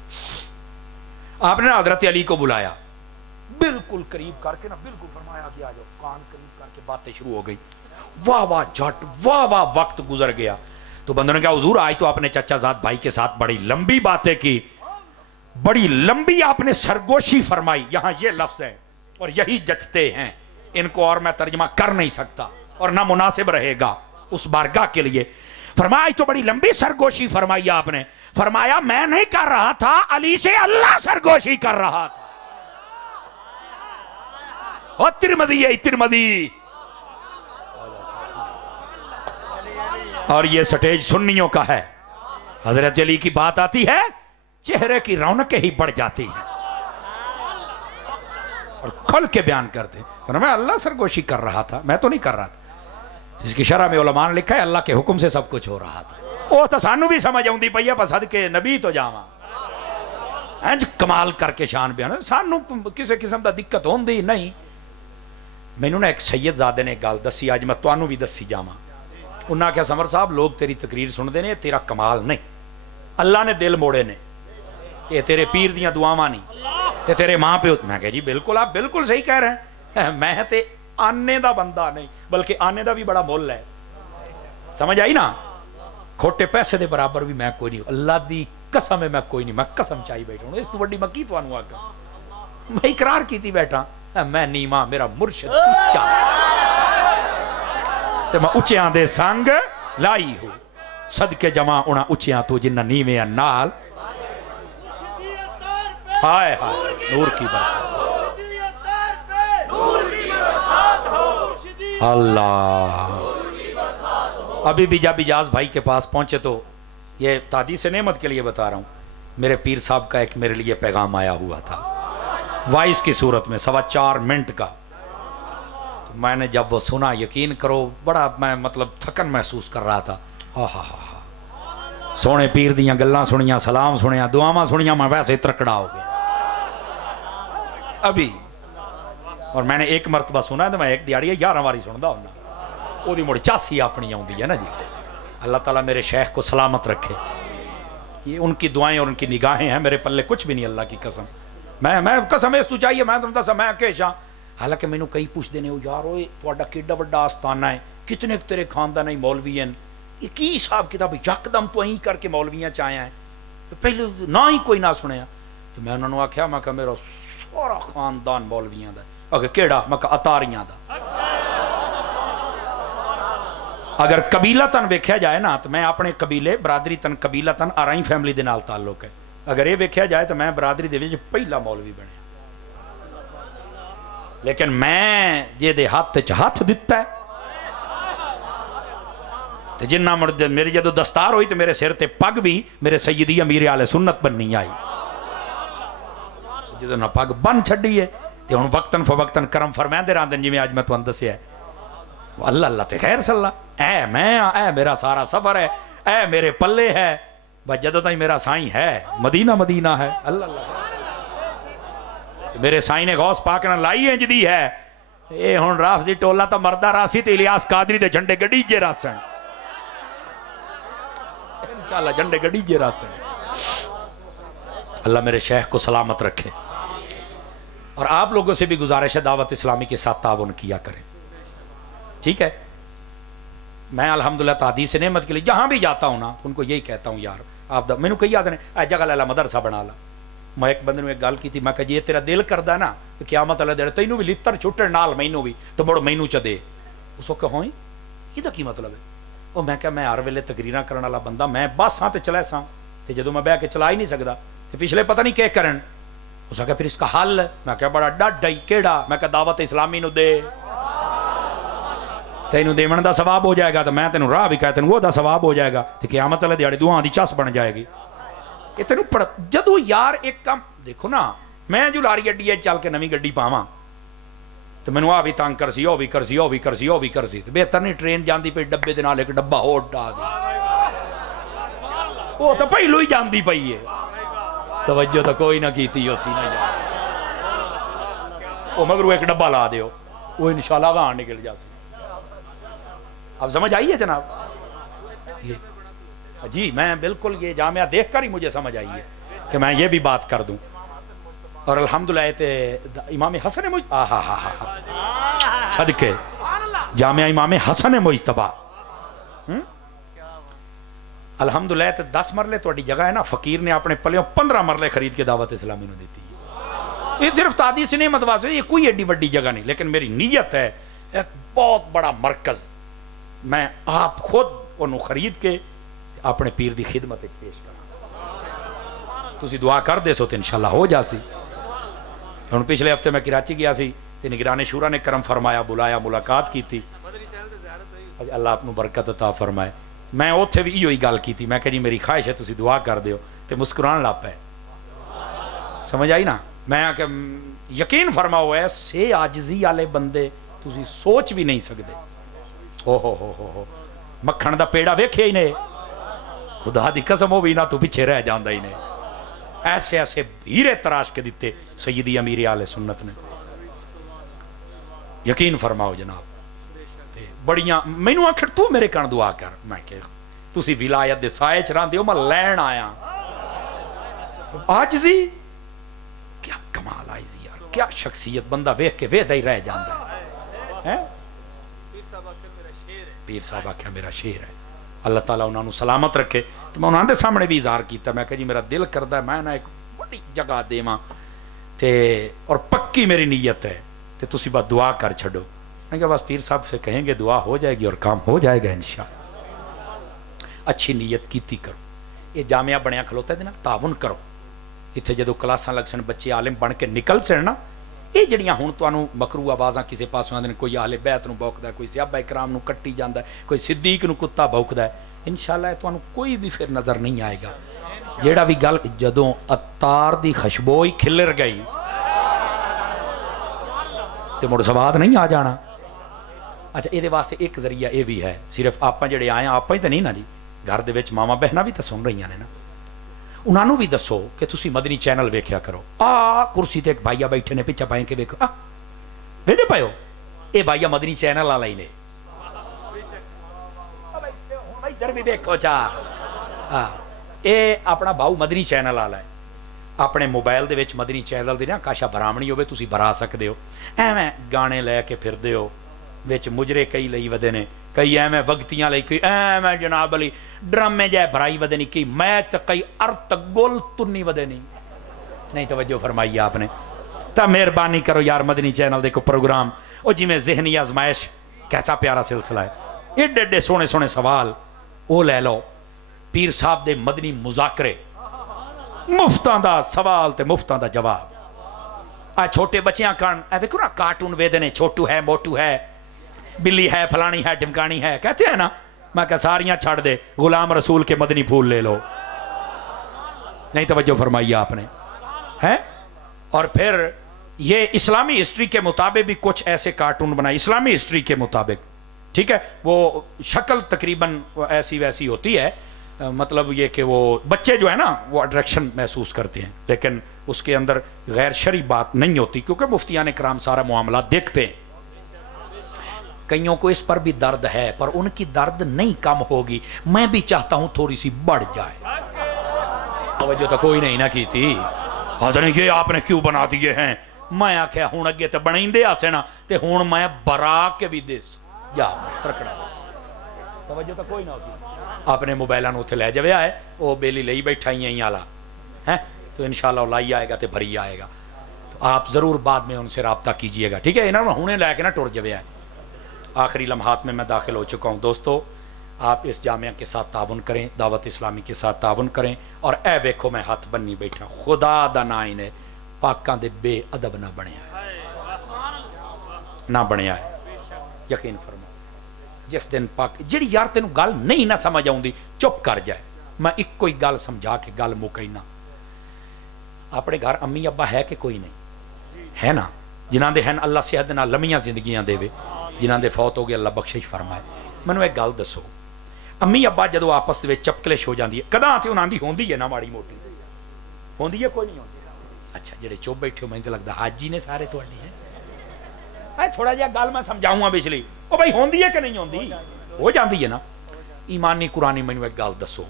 آپ نے حضرت علی کو بلایا, بالکل قریب کر کے نا, بالکل فرمایا کہ آ جاؤ. کان قریب کر کے باتیں شروع ہو گئی. واہ واہ جھٹ, واہ واہ وقت گزر گیا. تو بندوں نے کہا حضور آج تو آپ نے چچا زاد بھائی کے ساتھ بڑی لمبی باتیں کی, بڑی لمبی آپ نے سرگوشی فرمائی. یہاں یہ لفظ ہے اور یہی جچتے ہیں, ان کو اور میں ترجمہ کر نہیں سکتا اور نہ مناسب رہے گا اس بارگاہ کے لیے. فرمایا تو بڑی لمبی سرگوشی فرمائی آپ نے. فرمایا میں نہیں کر رہا تھا, علی سے اللہ سرگوشی کر رہا تھا. اور ترمذی ہے, ترمذی. اور یہ سٹیج سنیوں کا ہے. حضرت علی کی بات آتی ہے چہرے کی رونقیں ہی بڑھ جاتی ہیں اور کھل کے بیان کرتے. فرمایا اللہ سرگوشی کر رہا تھا, میں تو نہیں کر رہا تھا. اس کی شرح میں علماء نے لکھا ہے اللہ کے حکم سے سب کچھ ہو رہا تھا. وہ تو سانو بھی سمجھ آؤں دی پئی ہے, بس صدقے نبی تو جاواں. انج کمال کر کے شان بیان, سانو کسی قسم دا دقت ہوندی نہیں. مینوں نے ایک سید زادے نے گل دسی, اج میں تانوں بھی دسی جاواں. انہاں کہا سمر صاحب لوگ تیری تقریر سن دے نے, تیرا کمال نہیں, اللہ نے دل موڑے نے, یہ تیرے پیر دیاں دعاواں نہیں تے تیرے ماں پیو. میں کہا جی بالکل, آپ بالکل صحیح کہہ رہے ہیں. میں تے آنے دا بندہ نہیں, بلکہ آنے دا بھی بڑا مول ہے. سمجھ آئی نا, کھوٹے پیسے دے برابر بھی میں کوئی نہیں. اللہ دی قسم ہے میں کوئی نہیں, میں قسم چائی بیٹھا ہوں, اس تو بڑی مکی تو آنو آگا میں اقرار کیتی بیٹھا میں نیما میرا مرشد اچا تو میں اچیاں دے سنگ لائی ہوں صدقے جمع انہاں اچیاں تو جنہ نیویں نال ہائے ہائے نور کی برسات اللہ. ابھی بھی جب اجاز بھائی کے پاس پہنچے تو یہ تحدیث نعمت کے لیے بتا رہا ہوں, میرے پیر صاحب کا ایک میرے لیے پیغام آیا ہوا تھا وائس کی صورت میں 4.25 منٹ کا. تو میں نے جب وہ سنا یقین کرو بڑا میں مطلب تھکن محسوس کر رہا تھا. سونے پیر دیاں گلاں سنیاں, سلام سنیا, دعاواں سنیاں, میں ویسے ترکڑا ہو گیا ابھی. اور میں نے ایک مرتبہ سنا ہے تو میں ایک دیاڑی 11 واری سندا ہونا وہ دی مڑ چاسی اپنی آؤندی ہے نا جی. اللہ تعالیٰ میرے شیخ کو سلامت رکھے. یہ ان کی دعائیں اور ان کی نگاہیں ہیں, میرے پلے کچھ بھی نہیں اللہ کی قسم. میں قسم اس تو چاہیے میں تم دسا میں کیشاں. حالانکہ مینوں کئی پوچھتے ہیں یار اوے تہاڈا کیڈا وڈا آستانہ ہے, کتنے تیرے خاندان ہی مولوی ہیں, یہ کی حساب کتاب یکدم تو این کر کے مولویاں چ آیا ہے, پہلے نہ ہی کوئی نہ سنیا. تو میں انہوں نے آخیا میں کہ میرا سارا خاندان مولویاں دا. اگر کیڑا میں کہ اتاریاں دا. اگر قبیلہ تن ویکھیا جائے نا تو میں اپنے قبیلے برادری تن قبیلہ تن آرائی فیملی دے نال تعلق ہے. اگر یہ ویکھیا جائے تو میں برادری دے وچ پہلا مولوی بنیا. لیکن میں جے دے ہاتھ چ ہاتھ دتا ہے تو جنہ مرد میری جدو دستار ہوئی تو میرے سر تے پگ بھی میرے سیدی امیر اہل سنت بننی آئی. جدو نہ پگ بن چھڈی ہے تو ہن وقتاً فوقتاً کرم فرمائندے رہندے جویں اج میں تانوں دسیا ہے. اللہ اللہ تے خیر صلی اللہ اے میں اے میرا سارا سفر ہے اے میرے پلے ہے بس جدو تائیں میرا سائیں ہے مدینہ مدینہ ہے. اللہ اللہ میرے سائیں نے غوث پاک نہ لائی ہے جدی ہے اے ہن راف دی ٹولا تا مردہ راسی تے الیاس قادری دے جھنڈے گڈی جے راسن انشاءاللہ جھنڈے گڈی جے راسن. اللہ میرے شیخ کو سلامت رکھے. اور آپ لوگوں سے بھی گزارش ہے دعوت اسلامی کے ساتھ تعاون کیا کریں, ٹھیک ہے. میں الحمدللہ تحدیث نعمت کے لیے جہاں بھی جاتا ہوں نا ان کو یہی کہتا ہوں یار آپ میں نے کئی یاد نہیں اے جگہ لالا مدرسہ بنا لا. میں ایک بندے نے ایک گل کی تھی میں کہ جی تیرا دل کردا نا کہ قیامت والے دن تینوں بھی لتر چھٹن نال مینوں بھی تو مڑ مینوں چ دے. اس کو کہ ہوئی یہ کی مطلب ہے. وہ میں کہ میں ہر ویلے تقریراں کرن والا بندہ میں بساں تے چلا ساں تے جدوں میں بیٹھ کے چلا ہی نہیں سکدا تے پچھلے پتہ نہیں کہ کرن. اس کہ پھر اس کا حل میں کہ بڑا ڈڈ ہی کیڑا. میں کہ دعوت اسلامی نو دے تینوں دیون دا ثواب ہو جائے گا تو میں تینوں راہ بھی کہہ تینوں وہ دا ثواب ہو جائے گا تے قیامت والے دیہاڑے دعاں دی چس بن جائے گی. کہ تینوں پڑھ جدو یار ایک کام دیکھو نا میں جو لاری گڈی چل کے نویں گڈی پاواں تو مینوں آ بھی تنگ کر سی او بھی کر سی او بھی کر سی او بھی کر سی. بہتر نہیں ٹرین جاندی پئی ڈبے دے نال ایک ڈبا ہور ڈا دے وہ تو پہلو ہی جاندی پئی ہے. توجہ تو کوئی نہ کیتی اسی نہ جا وہ مگر وہ ایک ڈبا لا دیو وہ انشاءاللہ گاں نکل جاسی. اب سمجھ آئی ہے جناب جی. میں بالکل یہ جامعہ دیکھ کر ہی مجھے سمجھ آئی ہے کہ میں یہ بھی بات کر دوں. اور الحمدللہ امام حسن صدقے جامعہ امام حسن مجتبی الحمدللہ 10 مرلے تہاڈی جگہ ہے نا فقیر نے اپنے پلیوں 15 مرلے خرید کے دعوت اسلامی نو دیتی ہے. یہ صرف تحدیث نعمت واسطے یہ کوئی ایڈی بڑی جگہ نہیں لیکن میری نیت ہے ایک بہت بڑا مرکز میں آپ خود انہوں خرید کے اپنے پیر دی خدمت پیش کرا. تسی دعا کر دے سو تو انشاءاللہ ہو جاسی. ہن پچھلے ہفتے میں کراچی گیا سی تے نگران شورا نے کرم فرمایا بلایا ملاقات کی تھی. اللہ اپنو برکت عطا فرمائے. میں اوتھے بھی یہی گل کی تھی میں کہ جی میری خواہش ہے تسی دعا کر دیو تے مسکران لا پے. سمجھ آئی نا. میں کہ یقین فرماؤ ایسے عاجزی والے بندے تسی سوچ بھی نہیں سکدے. او ہو مکھن دا پیڑا ویکھیا ہی نہیں خدا دی قسم ہو بھی نہ تو پیچھے رہ جاندا ہی نہیں. ایسے ایسے ہیرے تراش کے دیتے سیدی امیر اہل سنت نے. یقین فرماؤ جناب بڑیاں مینوں آخر تو میرے کن دعا کر. میں کہ تسی ولایت دے سائے چ رہندے ہو میں لین آیا. عاجزی کیا کمال آئی یار کیا شخصیت بندہ ویکھ کے ویدا ہی رہ جاندا ہے. پیر صاحب آخیا میرا شیر ہے اللہ تعالیٰ انہوں نے سلامت رکھے. تو میں انہوں نے سامنے بھی اظہار کیتا, میں کہ جی میرا دل کردا ہے میں نہ ایک بڑی جگہ دیواں تے اور پکی میری نیت ہے تے تسی بس دعا کر چھڈو. میں کہا بس پیر صاحب سے کہیں گے دعا ہو جائے گی اور کام ہو جائے گا انشاءاللہ. اچھی نیت کیتی کرو. یہ جامعہ بنیا کھلوتا ہے نا, تعاون کرو. اتنے جدو کلاساں لگ سن بچے عالم بن کے نکل سن نا, یہ جڑیاں ہوں تمہیں مکرو آوازاں کسی پاسوں آدھے کوئی اہل بیت نو بوکدا ہے, کوئی صحابہ اکرام نو کٹی جاندا ہے, کوئی صدیق نو کتا بوکدا ہے, انشاءاللہ تمہیں کوئی بھی پھر نظر نہیں آئے گا. جیڑا بھی گل جدوں عطار دی خوشبو ہی کھلر گئی تے مڑ سواد نہیں آ جانا. اچھا یہ واسطے ایک ذریعہ یہ بھی ہے, صرف آپ جڑے آئے آپ ہی تو نہیں نا جی, گھر دے وچ ماواں بہناں بھی تو سن رہی نے نا, انہوں بھی دسو کہ تسی مدنی چینل ویکھیا کرو. کرسی تے ایک بھائیا بیٹھے نے پیچھے پائیں کے ویکھو, ویکھے پاؤ یہ بھائیا مدنی چینل والا ہی نے, ادھر بھی دیکھو چا یہ اپنا باؤ مدنی چینل والا ہے. اپنے موبائل دے وچ مدنی چینل دی نا کاشا برامنی ہوے تسی برا سکدے ہو. ایویں گانے لے کے پھردے ہو, وچ مجرے کئی لئی ودے نے, کئی ایویں وگتیاں لئی, کئی ایویں جناب علی ڈرامے جائے بھرائی ودے نہیں, کئی میت کئی ارت گل تنی ودے نہیں توجہ فرمائی آپ نے. تا مہربانی کرو یار مدنی چینل دے کو پروگرام او جی میں ذہنی آزمائش کیسا پیارا سلسلہ ہے, ایڈے ایڈے سونے سونے سوال او لے لو. پیر صاحب دے مدنی مذاکرے, مفتاں دا سوال تے مفتاں دا جواب. چھوٹے بچیاں کان اے ویکھو نا کارٹون ویدے نے, چھوٹو ہے موٹو ہے, بلی ہے پھلانی ہے ڈمکانی ہے, کہتے ہیں نا. میں کہا ساریاں چھڑ دے, غلام رسول کے مدنی پھول لے لو. نہیں توجہ فرمائی آپ نے ہے. اور پھر یہ اسلامی ہسٹری کے مطابق بھی کچھ ایسے کارٹون بنائے, اسلامی ہسٹری کے مطابق, ٹھیک ہے. وہ شکل تقریباً ایسی ویسی ہوتی ہے, مطلب یہ کہ وہ بچے جو ہے نا وہ اٹریکشن محسوس کرتے ہیں, لیکن اس کے اندر غیر شرعی بات نہیں ہوتی, کیونکہ مفتیان کرام سارا معاملات دیکھتے ہیں. کئیوں کو اس پر بھی درد ہے پر ان کی درد نہیں کم ہوگی, میں بھی چاہتا ہوں تھوڑی سی بڑھ جائے. توجہ تو کوئی نہیں نہ کی تھی, حضرت یہ آپ نے کیوں بنا دیے ہیں. میں آکھیا ہون اگے تے بنائیندے آسے نا تے ہون میں برا کے بھی دیس جا ترکڑا. توجہ تو کوئی نہ ہوتی. اپنے موبائلوں اتنے لے جایا ہے, وہ بیلی لئی بیٹھا ہی ہیں آلہ ہے, تو انشاءاللہ لائی آئے گا تو بھری آئے گا. تو آپ ضرور بعد میں ان سے رابطہ کیجئے گا, ٹھیک ہے. انہوں نے ہونے لے کے نا ٹر جایا ہے. آخری لمحات میں داخل ہو چکا ہوں. دوستو آپ اس جامعہ کے ساتھ تعاون کریں, دعوت اسلامی کے ساتھ تعاون کریں. اور اے ویکھو میں ہاتھ بننی بیٹھا, خدا دا نائن ہے پاکاں دے بے ادب نہ بنیا ہے, نہ بنیا ہے. یقین فرما جس دن پاک جڑی یار تینوں گل نہیں نہ سمجھ آؤندی چپ کر جائے. میں ایک کوئی گل سمجھا کے گل مکئی نہ. اپنے گھر امی ابا ہے کہ کوئی نہیں ہے نا, جنہاں دے ہیں اللہ صحت نال لمیاں زندگیاں دے وے, جنہاں دے فوت ہو گئے اللہ بخشش فرمائے. مینوں ایک گل دسو, امی ابا جدو آپس دے چپکلش ہو جاندی ہے کداں تے انہاں دی ہوندی ہے نا ماڑی موٹی ہوندی ہے, کوئی نہیں ہوندی. اچھا جڑے چپ بیٹھے ہو مینوں تے لگدا حاجی نے سارے تواڈے ہیں. تھوڑا جہا گل میں سمجھاؤں گا پچھلی, وہ بھائی ہوندی ہے کہ نہیں ہوندی, ہو جاندی ہے نا. ایمانی قرآنی مینوں ایک گل دسو,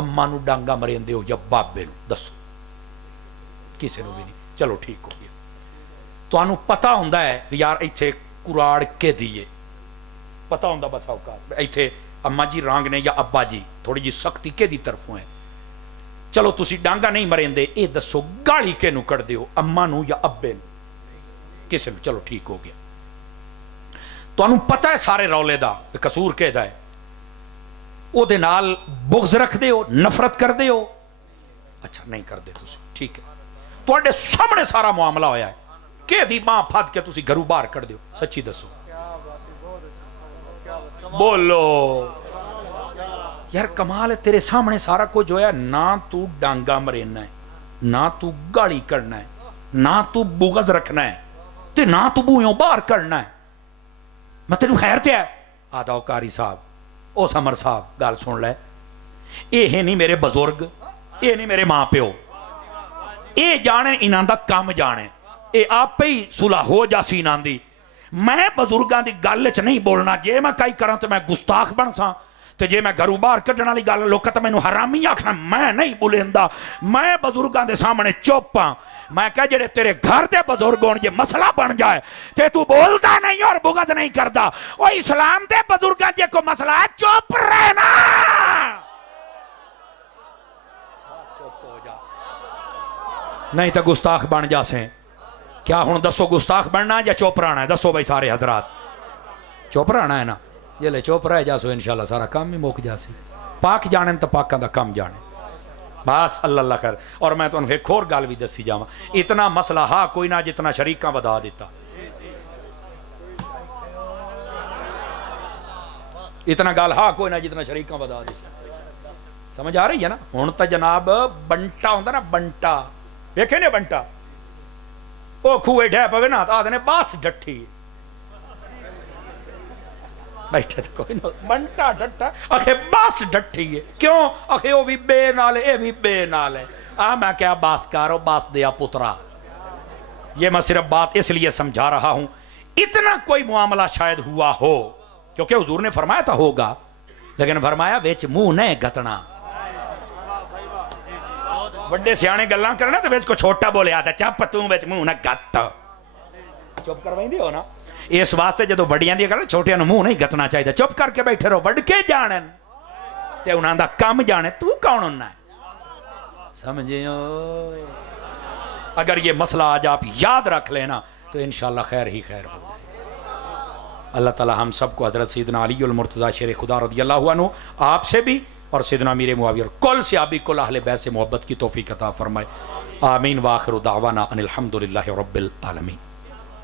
اما نو ڈانگا مریندے ہو یا بابے نو دسو, کسے نو بھی نہیں. چلو ٹھیک ہو گیا. تانوں پتہ ہوندا ہے یار ایتھے کراڑ کے دیے, پتہ ہوندا بس اوقات ایتھے اما جی رانگ نے یا ابا جی تھوڑی جی سختی کے دی طرفوں ہے. چلو تسی ڈانگا نہیں مریندے, اے دسو گالی کے نو کر دیو, اما نو یا ابے نو, کسے نو. چلو ٹھیک ہو گیا. تانوں پتہ ہے سارے رولے دا قصور کے دا ہے, او دے نال بغض رکھ دے ہو, نفرت کر دے ہو. اچھا نہیں کر دے تسی, ٹھیک ہے. تواڈے سامنے سارا معاملہ ہویا ہے, کہ دی ماں پھد کے تسی گھروں باہر کر دیو, سچی دسو بولو یار. کمال ہے تیرے سامنے سارا کچھ ہویا, نہ تو ڈانگا مرینا ہے, نہ تو گالی کرنا ہے, نہ تو بغض رکھنا ہے, تے نہ تو بوئیوں باہر کرنا ہے. میں تینوں خیر تے ہے آدھا کاری صاحب, او سمر صاحب گل سن لے, اے نہیں میرے بزرگ, اے نہیں میرے ماں پیو, اے جانے انہاں دا کام جانے, اے آپ ہی صلح ہو جاسی انہاں دی. میں بزرگاں دی گل وچ نہیں بولنا, جے میں کئی کراں تے میں گستاخ بن ساں, تے جے میں گھروں باہر کڈن والی گل لوکاں تے مینوں حرامی آکھنا, میں نہیں بولیندا. میں بزرگاں دے سامنے چپ ہاں, میں کہا جڑے تیرے گھر دے بزرگ ہون جے مسئلہ بن جائے تے تو بولتا نہیں اور بغض نہیں کرتا، وہ اسلام دے بزرگاں جے کو مسئلہ ہے چپ رہنا، چپ ہو جا، نہیں تو گستاخ بن جا سیں۔ کیا ہن دسو گستاخ بننا ہے یا چپ رہنا ہے؟ دسو بھائی سارے حضرات، چپ رہنا ہے نا؟ یہ لے چپ رہ جا سو انشاءاللہ سارا کام ہی موک جا سی۔ پاک جانن تو پاکاں دا کم جانے، بس اللہ اللہ خیر۔ اور میں تو انہیں ایک اور گال بھی دسی جاواں، اتنا مسئلہ ہاں کوئی نہ جتنا شریکاں ودا دیتا، اتنا گال ہاں کوئی نہ جتنا شریکاں ودا دیتا۔ سمجھ آ رہی ہے نا؟ ہن تو جناب بنٹا ہوندا نا، بنٹا ویکھے نے بنٹا، وہ کھوئے ڈھے پوے نا تو آدھے نے باس ڈٹھی بیٹھے تو کوئی نہ بنٹا ڈٹا آخے باس ڈٹھی ہے، کیوں؟ آخے وہ بھی بے نال ہے، اے بھی بے نال ہے۔ میں کیا باس کارو، باس دیا پترا۔ یہ میں صرف بات اس لیے سمجھا رہا ہوں، اتنا کوئی معاملہ شاید ہوا ہو، کیونکہ حضور نے فرمایا تھا ہوگا، لیکن فرمایا ویچ منہ نہیں گتنا۔ وڈے سیانے گلاں کرنا تو ویچ کو چھوٹا بولے آتا چپ توں ویچ منہ نہ گت، چپ کروائیں دی ہو نا۔ اس واسطے جدو وڈیاں دی گل چھوٹیاں نوں منہ نہیں گتنا چاہیے، چپ کر کے بیٹھے رہو، وڈ کے جانن تے انہاں دا کم جانے، تو کون ہونا ہے؟ سمجھے ہو؟ اگر یہ مسئلہ آج آپ یاد رکھ لینا تو انشاءاللہ خیر ہی خیر ہو جائے۔ اللہ تعالی ہم سب کو حضرت سیدنا علی المرتضیٰ شیر خدا رضی اللہ عنہ، آپ سے بھی اور سیدنا امیر معاویہ اور کل صحابی کل اہل بیت سے محبت کی توفیق عطا فرمائے۔ آمین۔ وآخر دعوانا ان الحمدللہ رب العالمین۔